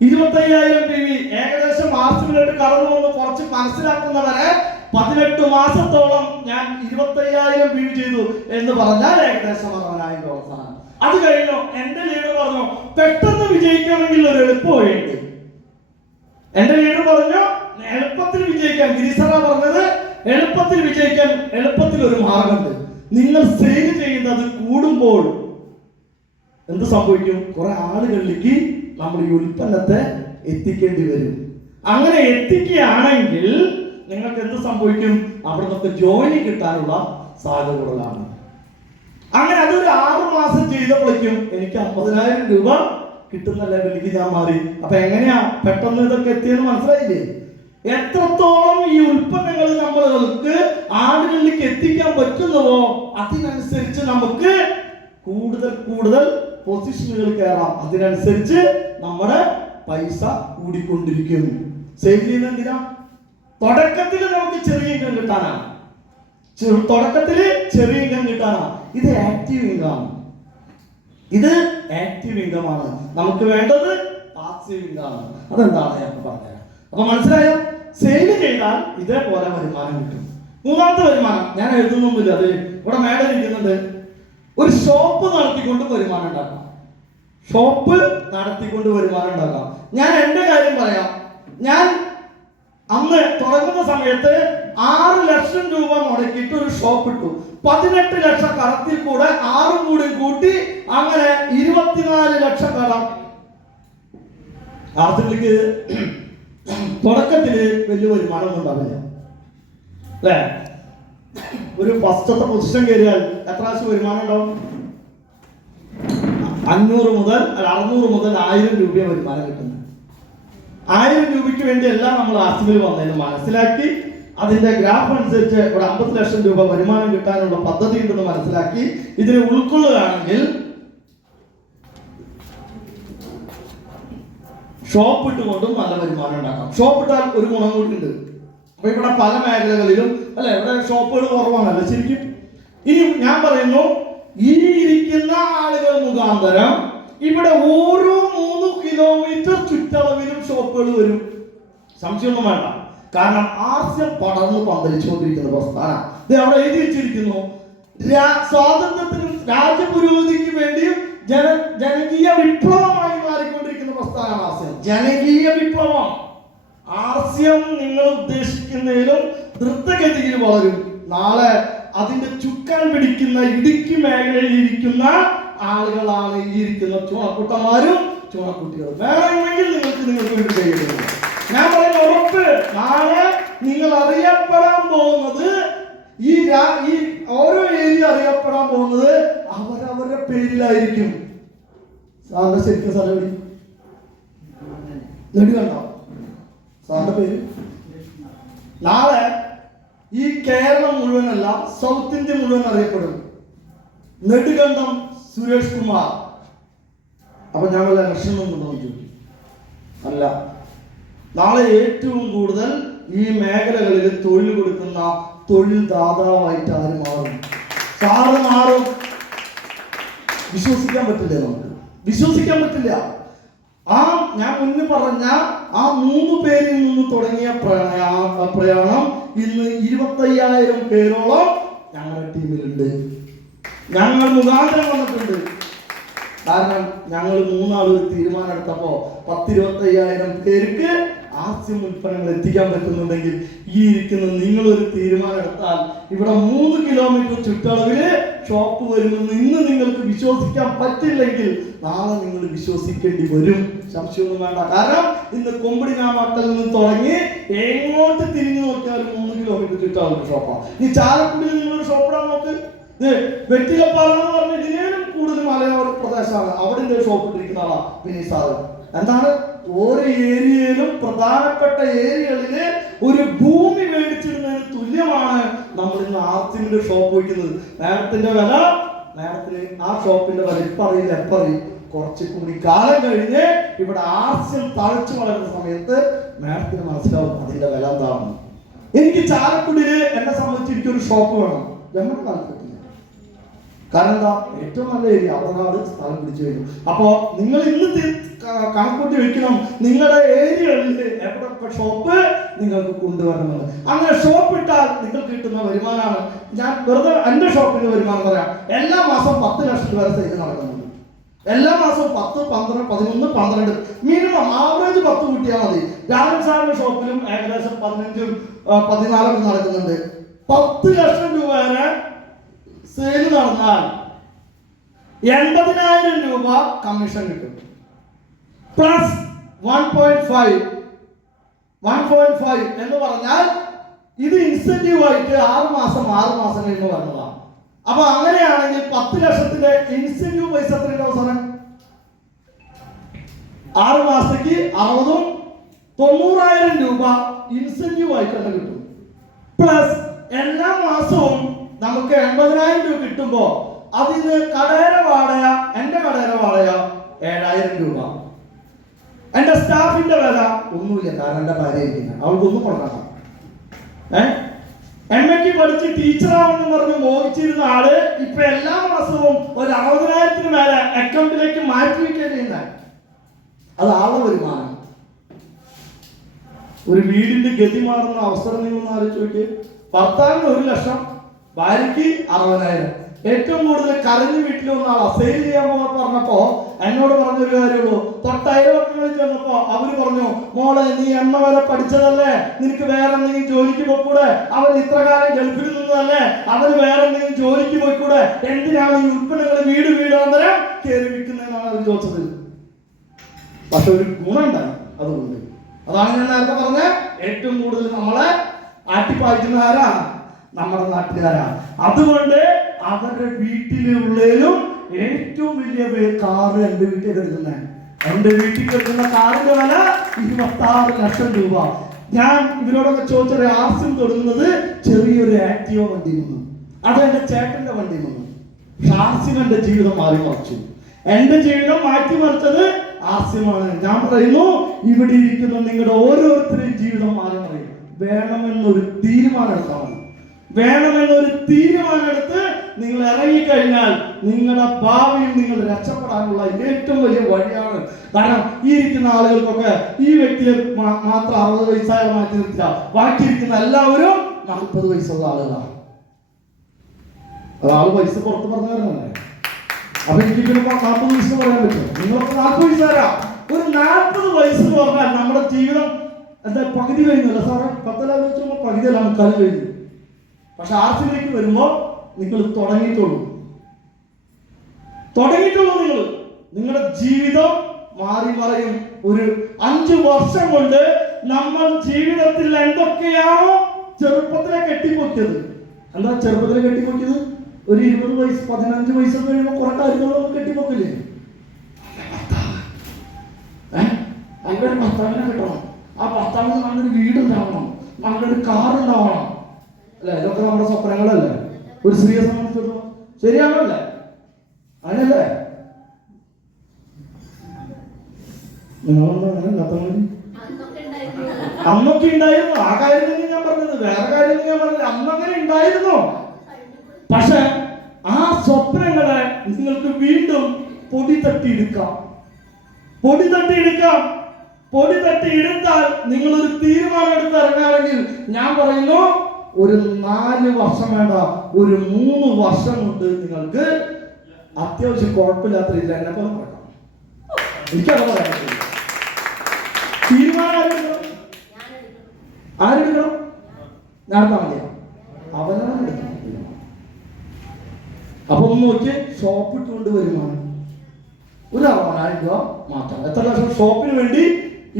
25000 PV ഏകദേശം മാസത്തിലോട്ട് കടന്നു വന്ന് കുറച്ച് മനസ്സിലാക്കുന്നവരെ 18 മാസത്തോളം ഞാൻ 25000 PV ചെയ്തു എന്ന് പറഞ്ഞാൽ ഏകദേശം 60,000 രൂപ സാധനം. അത് കഴിഞ്ഞു എന്റെ ലീഡർ പറഞ്ഞു പെട്ടെന്ന് വിജയിക്കണമെങ്കിൽ ഒരു എളുപ്പ വഴിയുണ്ട്. എന്റെ ലീഡർ പറഞ്ഞു എളുപ്പത്തിൽ വിജയിക്കാൻ, ഗിരിസറ പറഞ്ഞത് എളുപ്പത്തിൽ വിജയിക്കാൻ എളുപ്പത്തിൽ ഒരു മാർഗമുണ്ട്. നിങ്ങൾ സെയിൽ ചെയ്യുന്നത് കൂടുമ്പോൾ എന്ത് സംഭവിക്കും? കുറെ ആളുകളിലേക്ക് നമ്മൾ ഈ ഉൽപ്പന്നത്തെ എത്തിക്കേണ്ടി വരും. അങ്ങനെ എത്തിക്കുകയാണെങ്കിൽ നിങ്ങൾക്ക് എന്ത് സംഭവിക്കും? അവിടെ നിന്നൊക്കെ ജോയിനിങ് കിട്ടാനുള്ള സാധ്യതകളാണ്. അങ്ങനെ അതൊരു 6 മാസം ചെയ്തപ്പോഴേക്കും എനിക്ക് 50,000 രൂപ കിട്ടുന്ന ലെവലിലേക്ക് ഞാൻ മാറി. അപ്പൊ എങ്ങനെയാ പെട്ടെന്ന് ഇതൊക്കെ എത്തിയെന്ന് മനസ്സിലായില്ലേ? എത്രത്തോളം ഈ ഉൽപ്പന്നങ്ങൾ നമ്മൾക്ക് ആളുകളിലേക്ക് എത്തിക്കാൻ പറ്റുന്നുവോ അതിനനുസരിച്ച് നമുക്ക് കൂടുതൽ കൂടുതൽ പൊസിഷനുകൾ കയറാം. അതിനനുസരിച്ച് നമ്മുടെ പൈസ കൂടിക്കൊണ്ടിരിക്കും. സെയിൽ ചെയ്യുന്നത് എന്തിനാ? തുടക്കത്തിൽ നമുക്ക് ചെറിയ ഇൻകം കിട്ടാനാണ്. തുടക്കത്തിൽ ചെറിയ ഇൻകം കിട്ടാനാണ്. ഇത് ആക്റ്റീവ് ഇൻകം. ഇത് ആക്റ്റീവ് ഇൻകം ആണ്. നമുക്ക് വേണ്ടത് പാസീവ് ഇൻകം ആണ്. അതെന്താണ് ഞാൻ പറഞ്ഞുതരാം. അപ്പൊ മനസ്സിലായോ? സെയിൽ ചെയ്താൽ ഇതേപോലെ വരുമാനം കിട്ടും. മൂന്നാമത്തെ വരുമാനം ഞാൻ എഴുതുന്നൊന്നുമില്ല, അത് ഇവിടെ മേലെ ഇരിക്കുന്നുണ്ട്. ഒരു ഷോപ്പ് നടത്തിക്കൊണ്ട് വരുമാനം ഉണ്ടാക്കാം. ഷോപ്പ് നടത്തിക്കൊണ്ട് വരുമാനം ഉണ്ടാക്കാം. ഞാൻ എൻ്റെ കാര്യം പറയാം. ഞാൻ അന്ന് തുടങ്ങുന്ന സമയത്ത് 6 ലക്ഷം രൂപ മുടക്കിയിട്ട് ഒരു ഷോപ്പ് ഇട്ടു. 18 ലക്ഷം കടത്തിൽ കൂടെ 6 കൂടി കൂട്ടി അങ്ങനെ 24 ലക്ഷം കടം. ആർത്തിലേക്ക് തുടക്കത്തില് വലിയ വരുമാനം ഉണ്ടാവില്ല അല്ലേ? ഒരു ഫസ്റ്റത്തെ പൊസിഷൻ കയറിയാൽ എത്ര പ്രാവശ്യം വരുമാനം ഉണ്ടാവും? 600 മുതൽ 1000 രൂപ വരുമാനം കിട്ടുന്നത്. 1000 രൂപയ്ക്ക് വേണ്ടിയല്ല നമ്മൾ ആർസിമിൽ വന്നതിന് മനസ്സിലാക്കി, അതിന്റെ ഗ്രാഫ് അനുസരിച്ച് ഇവിടെ 50 ലക്ഷം രൂപ വരുമാനം കിട്ടാനുള്ള പദ്ധതി ഉണ്ടെന്ന് മനസ്സിലാക്കി ഇതിനെ ഉൾക്കൊള്ളുകയാണെങ്കിൽ ഷോപ്പ് ഇട്ടുകൊണ്ടും നല്ല വരുമാനം ഉണ്ടാക്കാം. ഷോപ്പ് ഇട്ടാൽ ഒരു ഗുണം കൂടി ഉണ്ട്. അപ്പൊ ഇവിടെ പല മേഖലകളിലും അല്ലെ, ഇവിടെ ഷോപ്പുകൾ കുറവാണല്ലോ ശരിക്കും. ഇനി ഞാൻ പറയുന്നു, ഈ ഇരിക്കുന്ന ആളുകൾ മുഖാന്തരം ഇവിടെ ഓരോ 3 കിലോമീറ്റർ ചുറ്റളവിലും ഷോപ്പുകൾ വരും. സംശയമൊന്നും വേണ്ട. കാരണം ആസ്യം പടർന്ന് പന്തലിച്ചുകൊണ്ടിരിക്കുന്ന പ്രസ്ഥാനം. ഇത് അവിടെ എഴുതി വെച്ചിരിക്കുന്നു, സ്വാതന്ത്ര്യത്തിനും രാജ്യപുരോഗതിക്ക് വേണ്ടിയും ജനകീയ വിപ്ലവമായി മാറിക്കൊണ്ടിരിക്കുന്ന പ്രസ്ഥാനമാണ് ആസ്യം. ജനകീയ വിപ്ലവം. ആസ്യം നിങ്ങൾ ഉദ്ദേശിക്കുന്നതിലും ദ്രുതഗതിയിൽ വളരും. നാളെ അതിന്റെ ചുക്കാൻ പിടിക്കുന്ന ഇടുക്കി മേഖലയിൽ ഇരിക്കുന്ന ആളുകളാണ് ഈ ഇരിക്കുന്ന ചുണക്കുട്ടന്മാരും ചുണക്കുട്ടികളും. വേണമെങ്കിൽ നിങ്ങൾക്ക് വേണ്ടി ചെയ്യുന്നത് ഞാൻ പറയുന്ന ഉറപ്പ്. നാളെ നിങ്ങൾ അറിയപ്പെടാൻ പോകുന്നത് ഈ ഓരോ ഏരിയ അറിയപ്പെടാൻ പോകുന്നത് അവരവരുടെ പേരിലായിരിക്കും. സാറിന്റെ ശരിക്കും സ്ഥലം നെടുകണ്ടോ? സാറിന്റെ പേര് നാളെ ഈ കേരളം മുഴുവനല്ല, സൗത്ത് ഇന്ത്യ മുഴുവൻ അറിയപ്പെടും. നെടുകണ്ടം സുരേഷ് കുമാർ. അപ്പൊ ഞാൻ വല്ല ലക്ഷണമൊന്നുണ്ടോ ചോദിക്കും? അല്ല. നാളെ ഏറ്റവും കൂടുതൽ ഈ മേഖലകളിൽ തൊഴിൽ കൊടുക്കുന്ന തൊഴിൽ ദാതാവായിട്ട് ആര് മാറും? സാറ് മാറും. വിശ്വസിക്കാൻ പറ്റില്ല, നമുക്ക് വിശ്വസിക്കാൻ പറ്റില്ല. ഞാൻ മുന്നേ പറഞ്ഞ ആ 3 പേരിൽ നിന്ന് തുടങ്ങിയ പ്രയാണം ഇന്ന് 25,000 പേരോളം ഞങ്ങളുടെ ടീമിലുണ്ട്. ഞങ്ങൾ മുഖാന്തരം വന്നിട്ടുണ്ട്. കാരണം ഞങ്ങൾ 3 ആൾ ഒരു തീരുമാനം എടുത്തപ്പോ 10-25,000 പേർക്ക് ആസ്യം ഉൽപ്പന്നങ്ങൾ എത്തിക്കാൻ പറ്റുന്നുണ്ടെങ്കിൽ ഈ ഇരിക്കുന്ന നിങ്ങളൊരു തീരുമാനം എടുത്താൽ ഇവിടെ 3 കിലോമീറ്റർ ചുറ്റളവില് ഷോപ്പ് വരുമെന്ന് ഇന്ന് നിങ്ങൾക്ക് വിശ്വസിക്കാൻ പറ്റില്ലെങ്കിൽ നാളെ നിങ്ങൾ വിശ്വസിക്കേണ്ടി വരും. സംശയമൊന്നും വേണ്ട. കാരണം ഇന്ന് കൊമ്പടിനാമക്കൽ നിന്ന് തുടങ്ങി എങ്ങോട്ട് തിരിഞ്ഞു നോക്കിയാലും 3 കിലോമീറ്റർ ചുറ്റളവിൽ ഷോപ്പാണ്. ഈ ചാലക്കുടിയിൽ നിങ്ങളൊരു ഷോപ്പിടാൻ നോക്ക്. വെറ്റിലപ്പാറ എന്ന് പറഞ്ഞ ഇതിനേലും കൂടുതൽ മലയോര പ്രദേശമാണ്. അവിടെ ഷോപ്പ് ഇട്ടിരിക്കുന്ന ആളാ പിന്നെ സാറ്. എന്താണ്? ഓരോ ഏരിയയിലും പ്രധാനപ്പെട്ട ഏരിയകളില് ഒരു ഭൂമി മേടിച്ചിടുന്നതിന് തുല്യമാണ് നമ്മൾ ഇന്ന് ആർസിമിന്റെ ഷോപ്പ് വയ്ക്കുന്നത്. നേരത്തിന്റെ വില, നേരത്തിന് ആ ഷോപ്പിന്റെ വില ഇപ്പൊ അറിയില്ല, എപ്പറിയും കുറച്ച് കൂടി കാലം കഴിഞ്ഞ് ഇവിടെ ആർസ്യം തഴച്ചു വളരുന്ന സമയത്ത് മേഡത്തിന് മനസ്സിലാവും അതിന്റെ വില എന്താണെന്ന്. എനിക്ക് ചാലക്കുടിയില് എന്നെ സംബന്ധിച്ച് എനിക്കൊരു ഷോപ്പ് വേണം. നമ്മുടെ കാലത്ത് കാരണം എന്താ? ഏറ്റവും നല്ല ഏരിയ അവിടെ സ്ഥലം പിടിച്ചു വരും. അപ്പോ നിങ്ങൾ ഇന്ന് കണക്കൂട്ടി വെക്കണം, നിങ്ങളുടെ ഏരിയകളിൽ എവിടെ ഷോപ്പ് നിങ്ങൾക്ക് കൊണ്ടുവരണമെന്ന്. അങ്ങനെ ഷോപ്പ് ഇട്ടാൽ നിങ്ങൾക്ക് കിട്ടുന്ന വരുമാനമാണ്. ഞാൻ വെറുതെ എന്റെ ഷോപ്പിന്റെ വരുമാനം പറയാം. എല്ലാ മാസവും 10 ലക്ഷം രൂപ സെയിൽ നടക്കുന്നുണ്ട്. എല്ലാ മാസവും 10, 12, 11, 12 മിനിമം ആവറേജ് 10 കൂട്ടിയാൽ മതി. രാജൻ സാറിന്റെ ഷോപ്പിലും ഏകദേശം 15, 14 നടക്കുന്നുണ്ട്. 10 ലക്ഷം രൂപ വരെ സെയിൽ നടന്നാൽ 80,000 രൂപ കമ്മീഷൻ കിട്ടും. പ്ലസ് 1.5 എന്ന് പറഞ്ഞാൽ ഇത് ഇൻസെന്റീവ് ആയിട്ട് 6 മാസം കഴിഞ്ഞ് വരുന്നതാണ്. അപ്പൊ അങ്ങനെയാണെങ്കിൽ 10 ലക്ഷത്തിന്റെ ഇൻസെന്റീവ് പൈസ എത്ര ഉണ്ടാവും സാറേ? 6 മാസത്തേക്ക് 60,000 90,000 രൂപ ഇൻസെന്റീവ് ആയിട്ട് തന്നെ കിട്ടും. പ്ലസ് എല്ലാ മാസവും നമുക്ക് 80,000 രൂപ കിട്ടുമ്പോ അതിന് കടയുടെ വാടക, എന്റെ കടയുടെ വാടക 7,000 രൂപ. എന്റെ സ്റ്റാഫിന്റെ വില ഒന്നുമില്ല, കാരണം എന്റെ ഭാര്യ ഇരിക്കുന്നത്, അവൾക്കൊന്നും കൊടുക്കണം. എംഎക്ക് പഠിച്ച് ടീച്ചറാവെന്ന് പറഞ്ഞ് മോഹിച്ചിരുന്ന ആള് ഇപ്പൊ എല്ലാ മാസവും ഒരു 60,000 മേലെ അക്കൗണ്ടിലേക്ക് മാറ്റി വയ്ക്കാൻ ചെയ്യുന്ന അത് ആളുടെ വരുമാനം. ഒരു വീടിന്റെ ഗതി മാറുന്ന അവസരം നിങ്ങൾ ആലോചിച്ച് നോക്കി. ഭർത്താവിന് 1 ലക്ഷം, ഭാര്യയ്ക്ക് 60,000. ഏറ്റവും കൂടുതൽ കരഞ്ഞ് വീട്ടിൽ വന്ന ആളാ സെയിൽ ചെയ്യാൻ പറഞ്ഞപ്പോ എന്നോട് പറഞ്ഞൊരു കാര്യമുള്ളൂ. തൊട്ടയൽവക്കങ്ങളിൽ ചെന്നപ്പോ അവര് പറഞ്ഞു, മോളെ നീ എമ്മ വരെ പഠിച്ചതല്ലേ, നിനക്ക് വേറെ എന്തെങ്കിലും ജോലിക്ക് പോയിക്കൂടെ? അവൻ ഇത്ര കാലം ഗൾഫിൽ നിന്നതല്ലേ, അവന് വേറെ എന്തെങ്കിലും ജോലിക്ക് പോയിക്കൂടെ? എന്തിനാണ് ഈ ഉൽപ്പന്നങ്ങൾ വീട് വീടാന്തരം കയറി വിൽക്കുന്നതെന്നാണ് അവർ ചോദിച്ചത്. പക്ഷെ ഒരു ഗുണമുണ്ടായി അതുകൊണ്ട്. അതാണ് ഞാൻ നേരത്തെ പറഞ്ഞ ഏറ്റവും കൂടുതൽ നമ്മളെ ആട്ടിപ്പായിക്കുന്ന ആരാ? നമ്മുടെ നാട്ടുകാരാ. അതുകൊണ്ട് അവരുടെ വീട്ടിലുള്ളതിലും ഏറ്റവും വലിയ കാറ് എന്റെ വീട്ടിൽ എടുക്കുന്നത്. എന്റെ വീട്ടിൽ കിട്ടുന്ന കാറിന്റെ വില 26 ലക്ഷം രൂപ. ഞാൻ ഇവരോടൊക്കെ ചോദിച്ചൊരു ആർസിം തുടങ്ങുന്നത് ചെറിയൊരു ആക്റ്റീവ വണ്ടിയിൽ നിന്നും, അത് എന്റെ ചേട്ടന്റെ വണ്ടിയിൽ നിന്നും. ആർസിം എന്റെ ജീവിതം മാറി മറിച്ചു. എന്റെ ജീവിതം മാറ്റിമറിച്ചത് ആർസിമാണ്. ഞാൻ പറയുന്നു, ഇവിടെ ഇരിക്കുന്ന നിങ്ങളുടെ ഓരോരുത്തരുടെയും ജീവിതം മാറി മറിയും. വേണമെന്നൊരു തീരുമാനം എടുത്താൽ മതി. വേണമെന്നൊരു തീരുമാനം എടുത്ത് നിങ്ങൾ ഇറങ്ങിക്കഴിഞ്ഞാൽ നിങ്ങളുടെ ഭാവിയിൽ നിങ്ങൾ രക്ഷപ്പെടാനുള്ള ഏറ്റവും വലിയ വഴിയാണ്. കാരണം ഈ ഇരിക്കുന്ന ആളുകൾക്കൊക്കെ ഈ വ്യക്തിയെ മാത്രം 60 വയസ്സായ മാറ്റി നിർത്തില്ല, ബാക്കിയിരിക്കുന്ന എല്ലാവരും 40 വയസ്സുള്ള ആളുകളാണ്. ഒരാൾ വയസ്സ് പുറത്ത് പറഞ്ഞവരല്ലേ. അപ്പൊ എനിക്ക് 40 വയസ്സ് പറയാൻ പറ്റും. നിങ്ങൾക്ക് 40 വയസ്സുകാരാ. ഒരു 40 വയസ്സ് എന്ന് പറഞ്ഞാൽ നമ്മുടെ ജീവിതം എന്താ പകുതി കഴിഞ്ഞല്ല സാറേ? 10 വെച്ചുമ്പോൾ പകുതിയല്ല, 3/4 കഴിഞ്ഞു. പക്ഷെ ആർസിലേക്ക് വരുമ്പോ നിങ്ങൾ തുടങ്ങിയിട്ടുള്ളൂ. നിങ്ങൾ നിങ്ങളുടെ ജീവിതം മാറി മറയും. ഒരു 5 വർഷം കൊണ്ട് നമ്മൾ ജീവിതത്തിൽ എന്തൊക്കെയാണോ ചെറുപ്പത്തിലെ കെട്ടിപ്പൊക്കിയത്. എന്താ ചെറുപ്പത്തിലെ കെട്ടിപ്പൊക്കിയത്? ഒരു 20 വയസ്സ് 15 വയസ്സ് കഴിയുമ്പോൾ കുറെ കാര്യങ്ങൾ നമ്മൾ കെട്ടിപ്പൊക്കില്ലേ? അങ്ങനെ ഭർത്താവിനെ കിട്ടണം, ആ ഭർത്താവിന് നല്ലൊരു വീടുണ്ടാവണം, നല്ലൊരു കാറുണ്ടാവണം അല്ലെ? ഇതൊക്കെ നമ്മുടെ സ്വപ്നങ്ങളല്ലേ ഒരു സ്ത്രീയെ സംബന്ധിച്ചിടത്തോളം? ശരിയാണല്ലേ? അങ്ങനല്ലേ? നിങ്ങളൊന്നും അങ്ങനെ ഇല്ലാത്ത അന്നൊക്കെ ഉണ്ടായിരുന്നു. ആ കാര്യം തന്നെ ഞാൻ പറഞ്ഞത്. വേറെ കാര്യം ഞാൻ പറഞ്ഞത് അന്നങ്ങനെ ഉണ്ടായിരുന്നു. പക്ഷെ ആ സ്വപ്നങ്ങളെ നിങ്ങൾക്ക് വീണ്ടും പൊടി തട്ടിയെടുക്കാം. പൊടി തട്ടിയെടുത്താൽ നിങ്ങളൊരു തീരുമാനം എടുത്ത് ഇറങ്ങുകയാണെങ്കിൽ ഞാൻ പറയുന്നു, ഒരു 4 വർഷം വേണ്ട, ഒരു 3 വർഷം കൊണ്ട് നിങ്ങൾക്ക് അത്യാവശ്യം കുഴപ്പമില്ലാത്ത രീതിയിൽ എന്നെ പോലെ നടക്കാം. എനിക്കത് പറയാൻ പറ്റില്ല. തീരുമാനം ആരെടുക്കണം? നടത്താൻ മതിയാ, അവനാണ് എടുക്കണം. അപ്പൊ ഒന്ന് നോക്കി, ഷോപ്പ് ഇട്ടുകൊണ്ട് വരുമാനം ഒരു 60,000 രൂപ മാറ്റാം. എത്ര ലക്ഷം ഷോപ്പിന് വേണ്ടി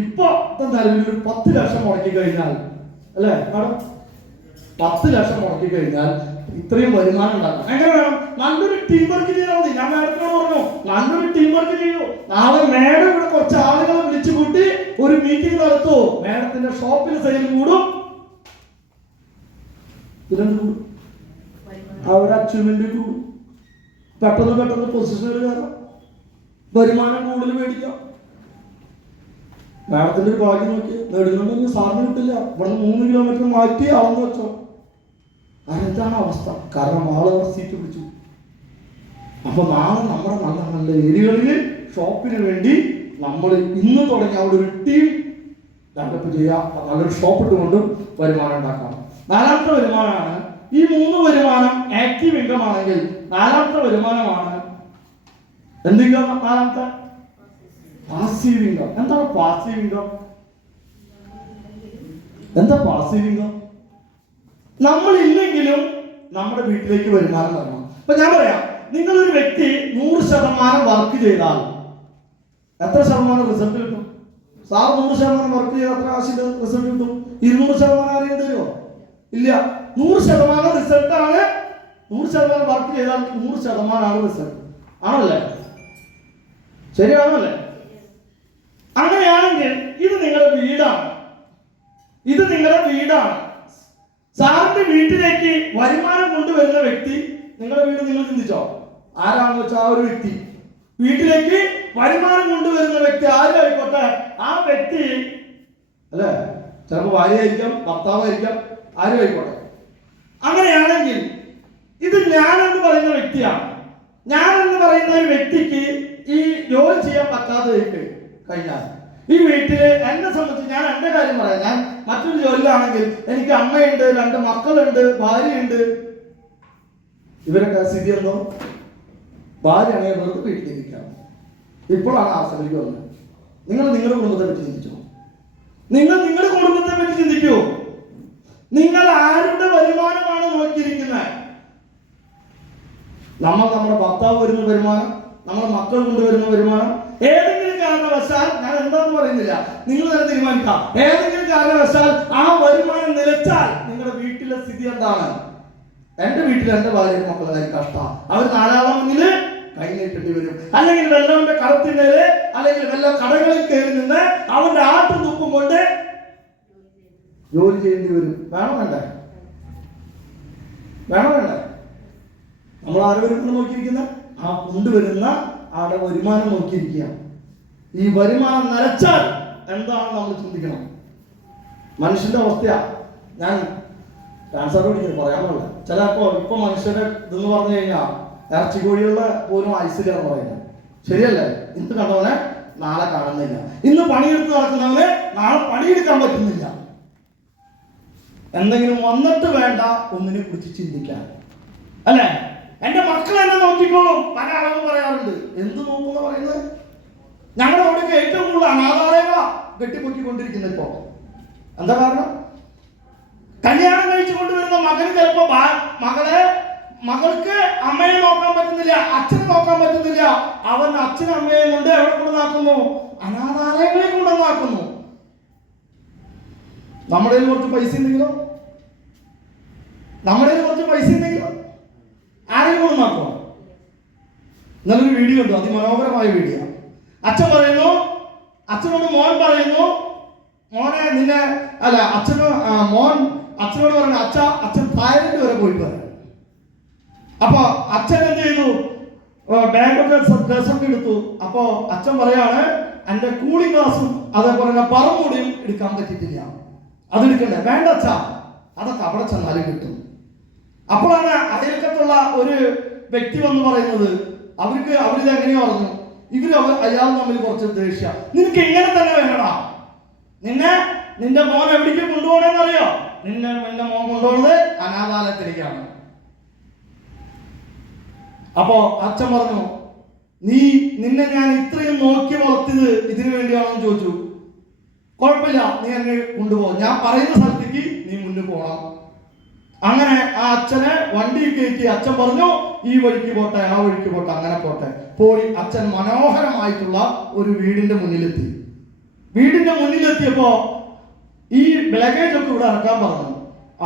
ഇപ്പൊ നിലവിൽ ഒരു 10 ലക്ഷം മുടക്കി കഴിഞ്ഞാൽ അല്ലേ മാഡം? 10 ലക്ഷം മുടക്കി കഴിഞ്ഞാൽ ഇത്രയും വരുമാനം ഉണ്ടാക്കാം. എങ്ങനെ വേണം? നല്ലൊരു ടീം വർക്ക് ചെയ്താൽ മതി. ഞാൻ മാഡത്തിനോട് പറഞ്ഞു, നല്ലൊരു ടീം വർക്ക് ചെയ്യൂ. നാളെ മാഡം ഇവിടെ കുറച്ച് ആളുകളെ വിളിച്ചു കൂട്ടി ഒരു മീറ്റിംഗ് നടത്തൂ. മാഡത്തിന്റെ ഷോപ്പിൽ സെയിൽ കൂടും, അവരുടെ അച്ചീവ്മെന്റ് കൂടും, പെട്ടെന്ന് പൊസിഷനിൽ കയറാം, വരുമാനം കൂടുതൽ മേടിക്കാം. മാഡത്തിന്റെ ഒരു ഭാഗ്യം നോക്കി നേടുന്നുണ്ടെങ്കിൽ സാറിന് കിട്ടില്ല. ഇവിടെ 3 കിലോമീറ്റർ മാറ്റി അളന്ന് വെച്ചോ. അതെന്താണ് അവസ്ഥ? കാരണം ആളുകൾ സീറ്റ് പിടിച്ചു. അപ്പൊ നാളെ നമ്മുടെ നല്ല നല്ല ഏരിയകളിൽ ഷോപ്പിന് വേണ്ടി നമ്മൾ ഇന്ന് തുടങ്ങി അവിടെ ഒരു ടീം ഡെവലപ്പ് ചെയ്യാം. നല്ലൊരു ഷോപ്പ് ഇട്ടുകൊണ്ടും വരുമാനം ഉണ്ടാക്കാം. 4ാമത്തെ വരുമാനമാണ് ഈ 3 വരുമാനം ആക്റ്റീവ് ഇൻകം ആണെങ്കിൽ 4ാമത്തെ വരുമാനമാണ് എന്ത് ഇൻകം? 4ാമത്തെ പാസീവ് ഇൻകം. എന്താണ് പാസീവ് ഇൻകം? എന്താ പാസീവ് ഇൻകം? നമ്മൾ ഇല്ലെങ്കിലും നമ്മുടെ വീട്ടിലേക്ക് വരുമാനം വരണം. ഇപ്പൊ ഞാൻ പറയാം, നിങ്ങളൊരു വ്യക്തി 100% വർക്ക് ചെയ്താൽ എത്ര ശതമാനം റിസൾട്ട് കിട്ടും? സാർ 100% വർക്ക് ചെയ്താൽ എത്ര ആശിന്റെ റിസൾട്ട് കിട്ടും? 200% ആരെയും തരുമോ? ഇല്ല. 100% റിസൾട്ട് ആണ്. 100% വർക്ക് ചെയ്താൽ 100% റിസൾട്ട് ആണല്ലേ? ശരിയാണല്ലേ? അങ്ങനെയാണെങ്കിൽ ഇത് നിങ്ങളുടെ വീടാണ്. സാറിന്റെ വീട്ടിലേക്ക് വരുമാനം കൊണ്ടുവരുന്ന വ്യക്തി, നിങ്ങളുടെ വീട് നിങ്ങൾ ചിന്തിച്ചോ? ആരാണെന്ന് വെച്ചാൽ ആ ഒരു വ്യക്തി വീട്ടിലേക്ക് വരുമാനം കൊണ്ടുവരുന്ന വ്യക്തി ആരായിക്കോട്ടെ, ആയിക്കോട്ടെ, ആ വ്യക്തി അല്ലെ, ചിലപ്പോൾ ഭാര്യയായിരിക്കാം, ഭർത്താവായിരിക്കാം, ആരും ആയിക്കോട്ടെ. അങ്ങനെയാണെങ്കിൽ ഇത് ഞാനെന്ന് പറയുന്ന വ്യക്തിയാണ്. ഞാൻ എന്ന് പറയുന്ന ഒരു വ്യക്തിക്ക് ഈ ജോലി ചെയ്യാൻ പറ്റാതെ കഴിഞ്ഞാൽ ഈ വീട്ടില് എന്നെ സംബന്ധിച്ച്, ഞാൻ എന്റെ കാര്യം പറയാം, ഞാൻ മറ്റൊരു ജോലിയിലാണെങ്കിൽ എനിക്ക് അമ്മയുണ്ട്, 2 മക്കളുണ്ട്, ഭാര്യയുണ്ട്. ഇവരൊക്കെ സ്ഥിതി എന്തോ? ഭാര്യയാണെങ്കിൽ വെറുതെ വീട്ടിലിരിക്കാം. ഇപ്പോഴാണ് ആശ്രമിക്ക് വന്നത്. നിങ്ങൾ നിങ്ങളുടെ കുടുംബത്തെ പറ്റി ചിന്തിച്ചോ? നിങ്ങൾ നിങ്ങളുടെ കുടുംബത്തെ പറ്റി ചിന്തിക്കൂ. നിങ്ങൾ ആരുടെ വരുമാനമാണ് നോക്കിയിരിക്കുന്നത്? നമ്മുടെ ഭർത്താവ് വരുന്ന വരുമാനം, നമ്മുടെ മക്കൾ കൊണ്ടുവരുന്ന വരുമാനം, ഏതെങ്കിലും കാരണവശാൽ, ഞാൻ എന്താണെന്ന് പറയുന്നില്ല, നിങ്ങൾ തന്നെ തീരുമാനിക്കാം, ഏതെങ്കിലും കാരണവശാൽ ആ വരുമാനം നിലച്ചാൽ നിങ്ങളുടെ വീട്ടിലെ സ്ഥിതി എന്താണ്? എന്റെ വീട്ടിൽ എന്റെ ഭാര്യ മക്കളെ കഷ്ടം. അവർ നാലാളെ മുന്നില് കൈ നീട്ടേണ്ടി വരും. അല്ലെങ്കിൽ വെള്ളവന്റെ കടത്തിന്മേല്, അല്ലെങ്കിൽ വെള്ള കടകളിൽ കയറി നിന്ന് അവന്റെ ആട്ടും തുപ്പും കൊണ്ട് ജോലി ചെയ്യേണ്ടി വരും. വേണം വേണ്ടേ? വേണം വേണ്ടേ? നമ്മൾ ആരോഗ്യം നോക്കിയിരിക്കുന്ന ആ കൊണ്ടുവരുന്ന ആടെ വരുമാനം നോക്കിയിരിക്കുക. ഈ വരുമാനം നിലച്ചാൽ എന്താണ് നമ്മൾ ചിന്തിക്കണം? മനുഷ്യന്റെ അവസ്ഥയാ. ഞാൻ ക്യാൻസർ പഠിക്കുന്നത് പറയാനുള്ള ചിലപ്പോ ഇപ്പൊ മനുഷ്യരുടെ ഇതെന്ന് പറഞ്ഞു കഴിഞ്ഞാൽ ഇറച്ചി കോഴികളുടെ പോലും ഐസിലെന്ന് പറയുന്നത് ശരിയല്ലേ? ഇന്ന് കണ്ടവനെ നാളെ കാണുന്നില്ല, ഇന്ന് പണിയെടുത്ത് നടക്കുന്നവന് നാളെ പണിയെടുക്കാൻ പറ്റുന്നില്ല. എന്തെങ്കിലും വന്നിട്ട് വേണ്ട ഒന്നിനെ കുറിച്ച് ചിന്തിക്കാൻ, അല്ലെ? എന്റെ മക്കൾ എന്നെ നോക്കിക്കോളും പല ആളുകളും പറയാറുണ്ട്. എന്ത് നോക്കുന്ന പറയുന്നത്? ഞങ്ങളുടെ അവിടേക്ക് ഏറ്റവും കൂടുതൽ അനാഥാലയങ്ങളാ കെട്ടിപ്പൊക്കിക്കൊണ്ടിരിക്കുന്നത് ഇപ്പോ. എന്താ കാരണം? കല്യാണം കഴിച്ചു കൊണ്ടുവരുന്ന മകന് ചിലപ്പോ മകൾക്ക് അമ്മയെ നോക്കാൻ പറ്റുന്നില്ല, അച്ഛനെ നോക്കാൻ പറ്റുന്നില്ല. അവൻ അച്ഛനും അമ്മയെയും കൊണ്ട് എവിടെ കൊണ്ടുവന്നാക്കുന്നു? അനാഥാലയങ്ങളിൽ കൊണ്ടുവന്നാക്കുന്നു. നമ്മുടെ കയ്യിൽ കുറച്ച് പൈസ ഉണ്ടെങ്കിലോ, നമ്മുടെ കയ്യിൽ കുറച്ച് പൈസ ഉണ്ടെങ്കിലോ ആരെയും കൊണ്ടുവന്നാക്കോ? നല്ലൊരു വീഡിയോ ഉണ്ടോ? അതിമനോഹരമായ വീഡിയോ. അച്ഛൻ പറയുന്നു, അച്ഛനോട് മോൻ പറയുന്നു, മോനെ നിന്നെ അല്ല മോൻ അച്ഛനോട് പറഞ്ഞു, അച്ഛൻ തായ്ലൻഡ് വരെ പോയി പറയാം. അപ്പൊ അച്ഛൻ എന്ത് ചെയ്തു? ബാഗൊക്കെ ഡ്രസ്സൊക്കെ എടുത്തു. അപ്പൊ അച്ഛൻ പറയാണ്, എന്റെ കൂളിംഗ് ഗ്ലാസും അതേപോലെ പറമൂടിയും എടുക്കാൻ പറ്റിയിട്ടില്ല, അതെടുക്കണ്ടേ? വേണ്ട അച്ഛാ, അതൊക്കെ അവിടെ ചെന്നാലും കിട്ടും. അപ്പോഴാണ് അയൽക്കത്തുള്ള ഒരു വ്യക്തി വന്ന് പറയുന്നത്, അവരിത് എങ്ങനെയാ പറഞ്ഞു? അയാൾ തമ്മിൽ കുറച്ച് ദേഷ്യ. നിനക്ക് ഇങ്ങനെ തന്നെ വേണടാ. നിന്റെ മോൻ എവിടേക്ക് കൊണ്ടുപോകണമെന്ന് അറിയോ? നിന്റെ മോൻ കൊണ്ടുപോകുന്നത് അനാഥാലയത്തിലേക്കാണ്. അപ്പോ അച്ഛൻ പറഞ്ഞു, നിന്നെ ഞാൻ ഇത്രയും നോക്കി വളർത്തിയത് ഇതിനു വേണ്ടിയാണെന്ന് ചോദിച്ചു. കുഴപ്പമില്ല, നീ എന്നെ കൊണ്ടുപോകും, ഞാൻ പറയുന്ന സ്ഥലത്തേക്ക് നീ മുന്നിൽ പോകണം. അങ്ങനെ ആ അച്ഛനെ വണ്ടിയിൽ കയറ്റി അച്ഛൻ പറഞ്ഞു, ഈ വഴിക്ക് പോട്ടെ, ആ വഴിക്ക് പോട്ടെ, അങ്ങനെ പോട്ടെ. പോയി അച്ഛൻ മനോഹരമായിട്ടുള്ള ഒരു വീടിന്റെ മുന്നിലെത്തി. വീടിന്റെ മുന്നിലെത്തിയപ്പോ ഈ ലഗേജ് ഒക്കെ ഇവിടെ ഇറക്കാൻ പറഞ്ഞു.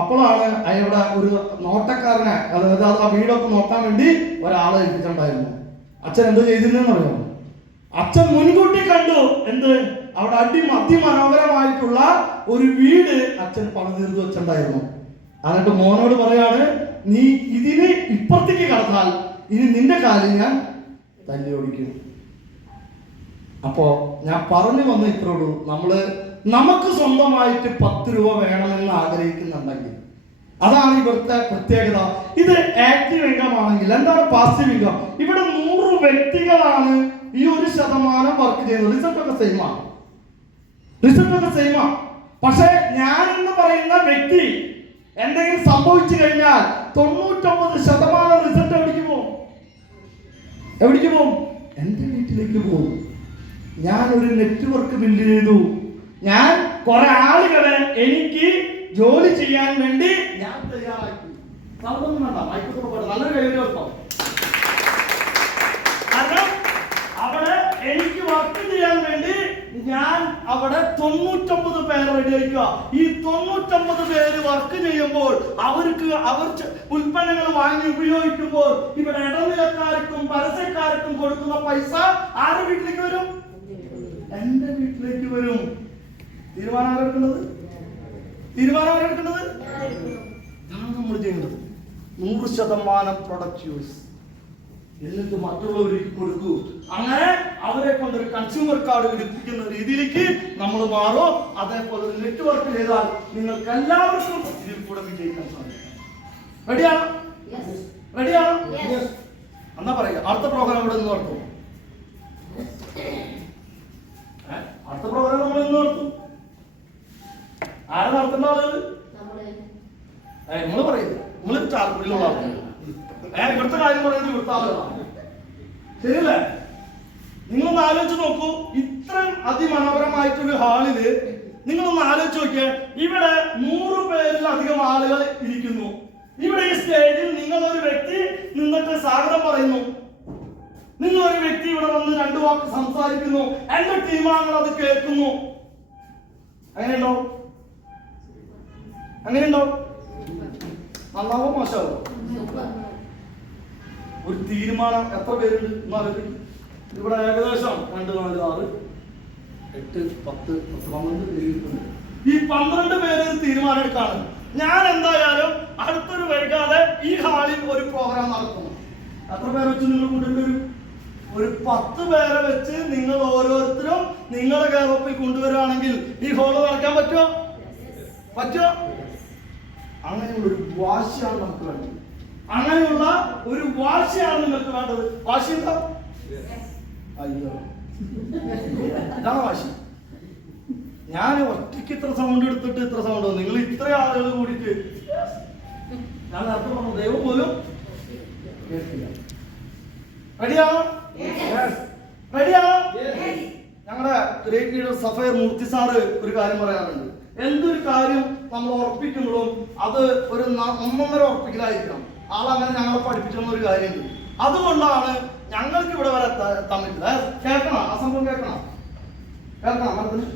അപ്പോഴാണ് അവിടെ ഒരു നോട്ടക്കാരനെ, അതായത് ആ വീടൊക്കെ നോക്കാൻ വേണ്ടി ഒരാളെ ഏൽപ്പിച്ചിട്ടുണ്ടായിരുന്നു. അച്ഛൻ എന്ത് ചെയ്തിരുന്നെന്ന് അറിയാമോ? അച്ഛൻ മുൻകൂട്ടി കണ്ടു എന്ത്? അവിടെ അതിമനോഹരമായിട്ടുള്ള ഒരു വീട് അച്ഛൻ പണിതീർത്ത് വെച്ചിട്ടുണ്ടായിരുന്നു. എന്നിട്ട് മോനോട് പറയാണ്, നീ ഇതിന് ഇപ്പുറത്തേക്ക് കടന്നാൽ ഇനി നിന്റെ കാലിൽ ഞാൻ തല്ലി ഓടിക്കും. അപ്പോ ഞാൻ പറഞ്ഞു വന്ന ഇത്രയുള്ളൂ. നമുക്ക് സ്വന്തമായിട്ട് 10 രൂപ വേണമെന്ന് ആഗ്രഹിക്കുന്നുണ്ടെങ്കിൽ അതാണ് ഇവിടുത്തെ പ്രത്യേകത. ഇത് ആക്റ്റീവ് ഇൻകം ആണെങ്കിൽ എന്താണ് പാസീവ് ഇൻകം? ഇവിടെ 100 വ്യക്തികളാണ് ഈ 1% വർക്ക് ചെയ്യുന്നത്. റിസൾട്ട് ഒക്കെ സെയിമാണ്. പക്ഷെ ഞാൻ എന്ന് പറയുന്ന വ്യക്തി എന്തെങ്കിലും സംഭവിച്ചു കഴിഞ്ഞാൽ 99% റിസൾട്ട് എവിടേക്ക് പോകും? എന്റെ വീട്ടിലേക്ക് പോകും. ഞാൻ ഒരു നെറ്റ്വർക്ക് ബിൽഡ് ചെയ്തു. ഞാൻ കുറെ ആളുകളെ എനിക്ക് ജോലി ചെയ്യാൻ വേണ്ടി ഞാൻ തയ്യാറാക്കി. നല്ലൊരു കഴിവ് കേട്ടോ. കാരണം അവിടെ എനിക്ക് വർക്ക് ചെയ്യാൻ വേണ്ടി ഞാൻ അവിടെ 99 പേര് റെഡിയാക്കുക. ഈ 99 പേര് വർക്ക് ചെയ്യുമ്പോൾ അവർ ഉൽപ്പന്നങ്ങൾ വാങ്ങി ഉപയോഗിക്കുമ്പോൾ ഇവിടെ ഇടനിലക്കാർക്കും പരസ്യക്കാർക്കും കൊടുക്കുന്ന പൈസ ആരുടെ വീട്ടിലേക്ക് വരും? എന്റെ വീട്ടിലേക്ക് വരും. തീരുമാനം ആരെടുക്കുന്നത്? ഇതാണ് നമ്മൾ ചെയ്യുന്നത്. 100% പ്രൊഡക്റ്റ് യൂസ് എന്നിട്ട് മറ്റുള്ളവർക്ക് കൊടുക്കൂ. അങ്ങനെ അവരെ കൊണ്ടൊരു കൺസ്യൂമർ കാർഡ് വിളിപ്പിക്കുന്ന രീതിയിലേക്ക് നമ്മൾ മാറോ. അതേപോലെ ഒരു നെറ്റ്വർക്ക് ചെയ്താൽ നിങ്ങൾക്ക് എല്ലാവർക്കും ഇതിൽ കൂടെ വിജയിക്കാൻ സാധിക്കും. റെഡിയാണോ? റെഡിയാണോ? എന്നാ പറയുക, അടുത്ത പ്രോഗ്രാം ഇവിടെ നിന്ന് നടത്തും. അടുത്ത പ്രോഗ്രാം നമ്മൾ ഇന്ന് നടത്തും. ആരെ നടത്തുന്ന ആളുകൾ? നിങ്ങൾ പറയുന്നത് നിങ്ങൾ ചാലക്കുടിയിലുള്ള ആളുകൾ. ഇവിടുത്തെ കാര്യം പറയുന്നത് ഇവിടുത്തെ ആളുകളാണ്. ശരിയല്ലേ? നിങ്ങളൊന്ന് ആലോചിച്ച് നോക്കൂ. ഇത്രയും അതിമനോഹരമായിട്ടൊരു ഹാളില് നിങ്ങളൊന്ന് ആലോചിച്ച് നോക്കിയേ. ഇവിടെ 100 പേരിലധികം ആളുകൾ ഇരിക്കുന്നു. ഇവിടെ ഈ സ്റ്റേജിൽ നിങ്ങളൊരു വ്യക്തി നിന്നിട്ട് സ്വാഗതം പറയുന്നു. നിങ്ങളൊരു വ്യക്തി ഇവിടെ വന്ന് 2 വാക്ക് സംസാരിക്കുന്നു. എന്റെ ടീമാങ്ങൾ അത് കേൾക്കുന്നു. അങ്ങനെയുണ്ടോ? അങ്ങനെയുണ്ടോ? നന്നാവോ മോശമാവോ? ഒരു തീരുമാനം എത്ര പേരുണ്ട് എന്നാലും ഇവിടെ ഏകദേശം 2, 4, 6, 8, 10, 12 ഈ 12 പേര് തീരുമാനം എടുക്കാണ്. ഞാൻ എന്തായാലും അടുത്തൊരു വൈകാതെ ഈ ഹാളിൽ ഒരു പ്രോഗ്രാം നടത്തുന്നു. എത്ര പേരെ വെച്ച് നിങ്ങൾ കൊണ്ടുവരും? ഒരു 10 പേരെ വെച്ച് നിങ്ങൾ ഓരോരുത്തരും നിങ്ങളുടെ കേരളത്തിൽ കൊണ്ടുവരികയാണെങ്കിൽ ഈ ഹോള് നടക്കാൻ പറ്റുമോ? പറ്റുമോ? അങ്ങനെയുള്ള ഒരു വാശിയാണ് നമുക്ക് വേണ്ടത്. അങ്ങനെയുള്ള ഒരു വാശിയാണ് നിങ്ങൾക്ക് വേണ്ടത്. വാശി എന്താ? അയ്യോ, ഇതാണ് വാശി. ഞാൻ ഒറ്റയ്ക്ക് ഇത്ര സൗണ്ട് എടുത്തിട്ട് ഇത്ര സൗണ്ട്, നിങ്ങൾ ഇത്ര ആളുകൾ കൂടിയിട്ട് ഞാൻ നേരത്തെ പറഞ്ഞു ദൈവം പോലും കേൾക്കില്ല. റെഡിയാണോ? റെഡിയാണോ? ഞങ്ങളുടെ ഗ്രേറ്റ് ലീഡർ സഫയർ മൂർത്തി സാറ് ഒരു കാര്യം പറയാറുണ്ട്. എന്തൊരു കാര്യം നമ്മൾ ഉറപ്പിക്കുമ്പോഴും അത് ഒരു 1.5 ഉറപ്പിക്കലായിരിക്കണം. ആളങ്ങനെ ഞങ്ങളെ പഠിപ്പിച്ചിരുന്ന ഒരു കാര്യമുണ്ട്. അതുകൊണ്ടാണ് ഞങ്ങൾക്ക് ഇവിടെ വരെ തമ്മിൽ കേൾക്കണം. ആ സംഭവം കേൾക്കണം. കേൾക്കണം മനസ്സിന്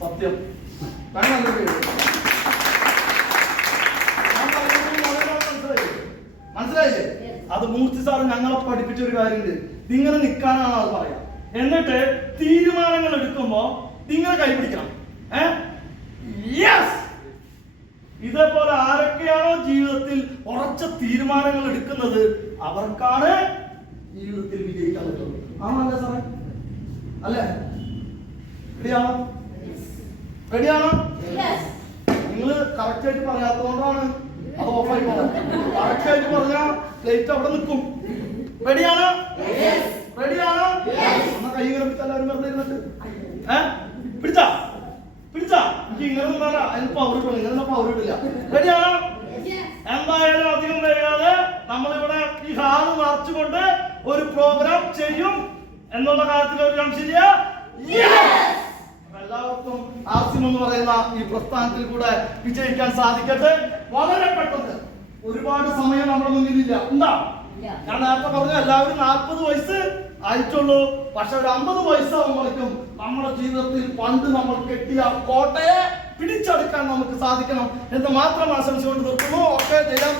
സത്യം മനസ്സിലായില്ലേ? അത് മൂർത്തി സാറ് ഞങ്ങളെ പഠിപ്പിച്ച ഒരു കാര്യമുണ്ട്. ഇങ്ങനെ നിൽക്കാനാണ് അത് പറയാം. എന്നിട്ട് തീരുമാനങ്ങൾ എടുക്കുമ്പോ നിങ്ങൾ കൈപിടിക്കണം. ഇതേപോലെ ആരൊക്കെയാണോ ജീവിതത്തിൽ ഉറച്ച തീരുമാനങ്ങൾ എടുക്കുന്നത് അവർക്കാണ് ജീവിതത്തിൽ വിജയിക്കാൻ പറ്റുള്ളൂ. ആണല്ലേ സാറേ? അല്ലേ? റെഡിയാണോ? റെഡിയാണോ? നിങ്ങൾ കറക്റ്റ് ആയിട്ട് പറയാത്തതുകൊണ്ടാണ് അത് ഓഫായി പോകുന്നത്. കറക്റ്റ് ആയിട്ട് പറഞ്ഞാൽ പ്ലേറ്റ് അവിടെ നിൽക്കും. റെഡിയാണോ? റെഡിയാണോ? എന്നാ കൈ കിടപ്പിച്ച് എല്ലാവരും വെറുതെ ഇരുന്നിട്ട് പിടിച്ചാ പിടിച്ചാ എനിക്ക് ഇങ്ങനെ നിന്നാ അതിന് പവർ ഇട്ടു. ഇങ്ങനെ പവർ ഇട്ടില്ല. റെഡിയാണോ? എന്തായാലും അധികം വൈകാതെ നമ്മളിവിടെ ഈ ഹാള് നിറച്ചുകൊണ്ട് ഒരു പ്രോഗ്രാം ചെയ്യും എന്നുള്ള കാര്യത്തിൽ ഒരു സംശയമില്ല. എല്ലാവർക്കും ആസിം എന്ന് പറയുന്ന ഈ പ്രസ്ഥാനത്തിൽ കൂടെ വിജയിക്കാൻ സാധിക്കട്ടെ. വളരെ പെട്ടെന്ന്, ഒരുപാട് സമയം നമ്മുടെ മുന്നിലില്ല. എന്താ ഞാൻ നേരത്തെ പറഞ്ഞു, എല്ലാവരും 40 വയസ്സ് ആയിട്ടുള്ളൂ. പക്ഷെ ഒരു 50 വയസ്സാകുമ്പോഴേക്കും നമ്മുടെ ജീവിതത്തിൽ പണ്ട് നമ്മൾ കെട്ടിയ കോട്ടയെ പിടിച്ചെടുക്കാൻ നമുക്ക് സാധിക്കണം എന്ന് മാത്രം ആശംസിച്ചുകൊണ്ട് നിർത്തുന്നു. ഓക്കെ, ജയരാം.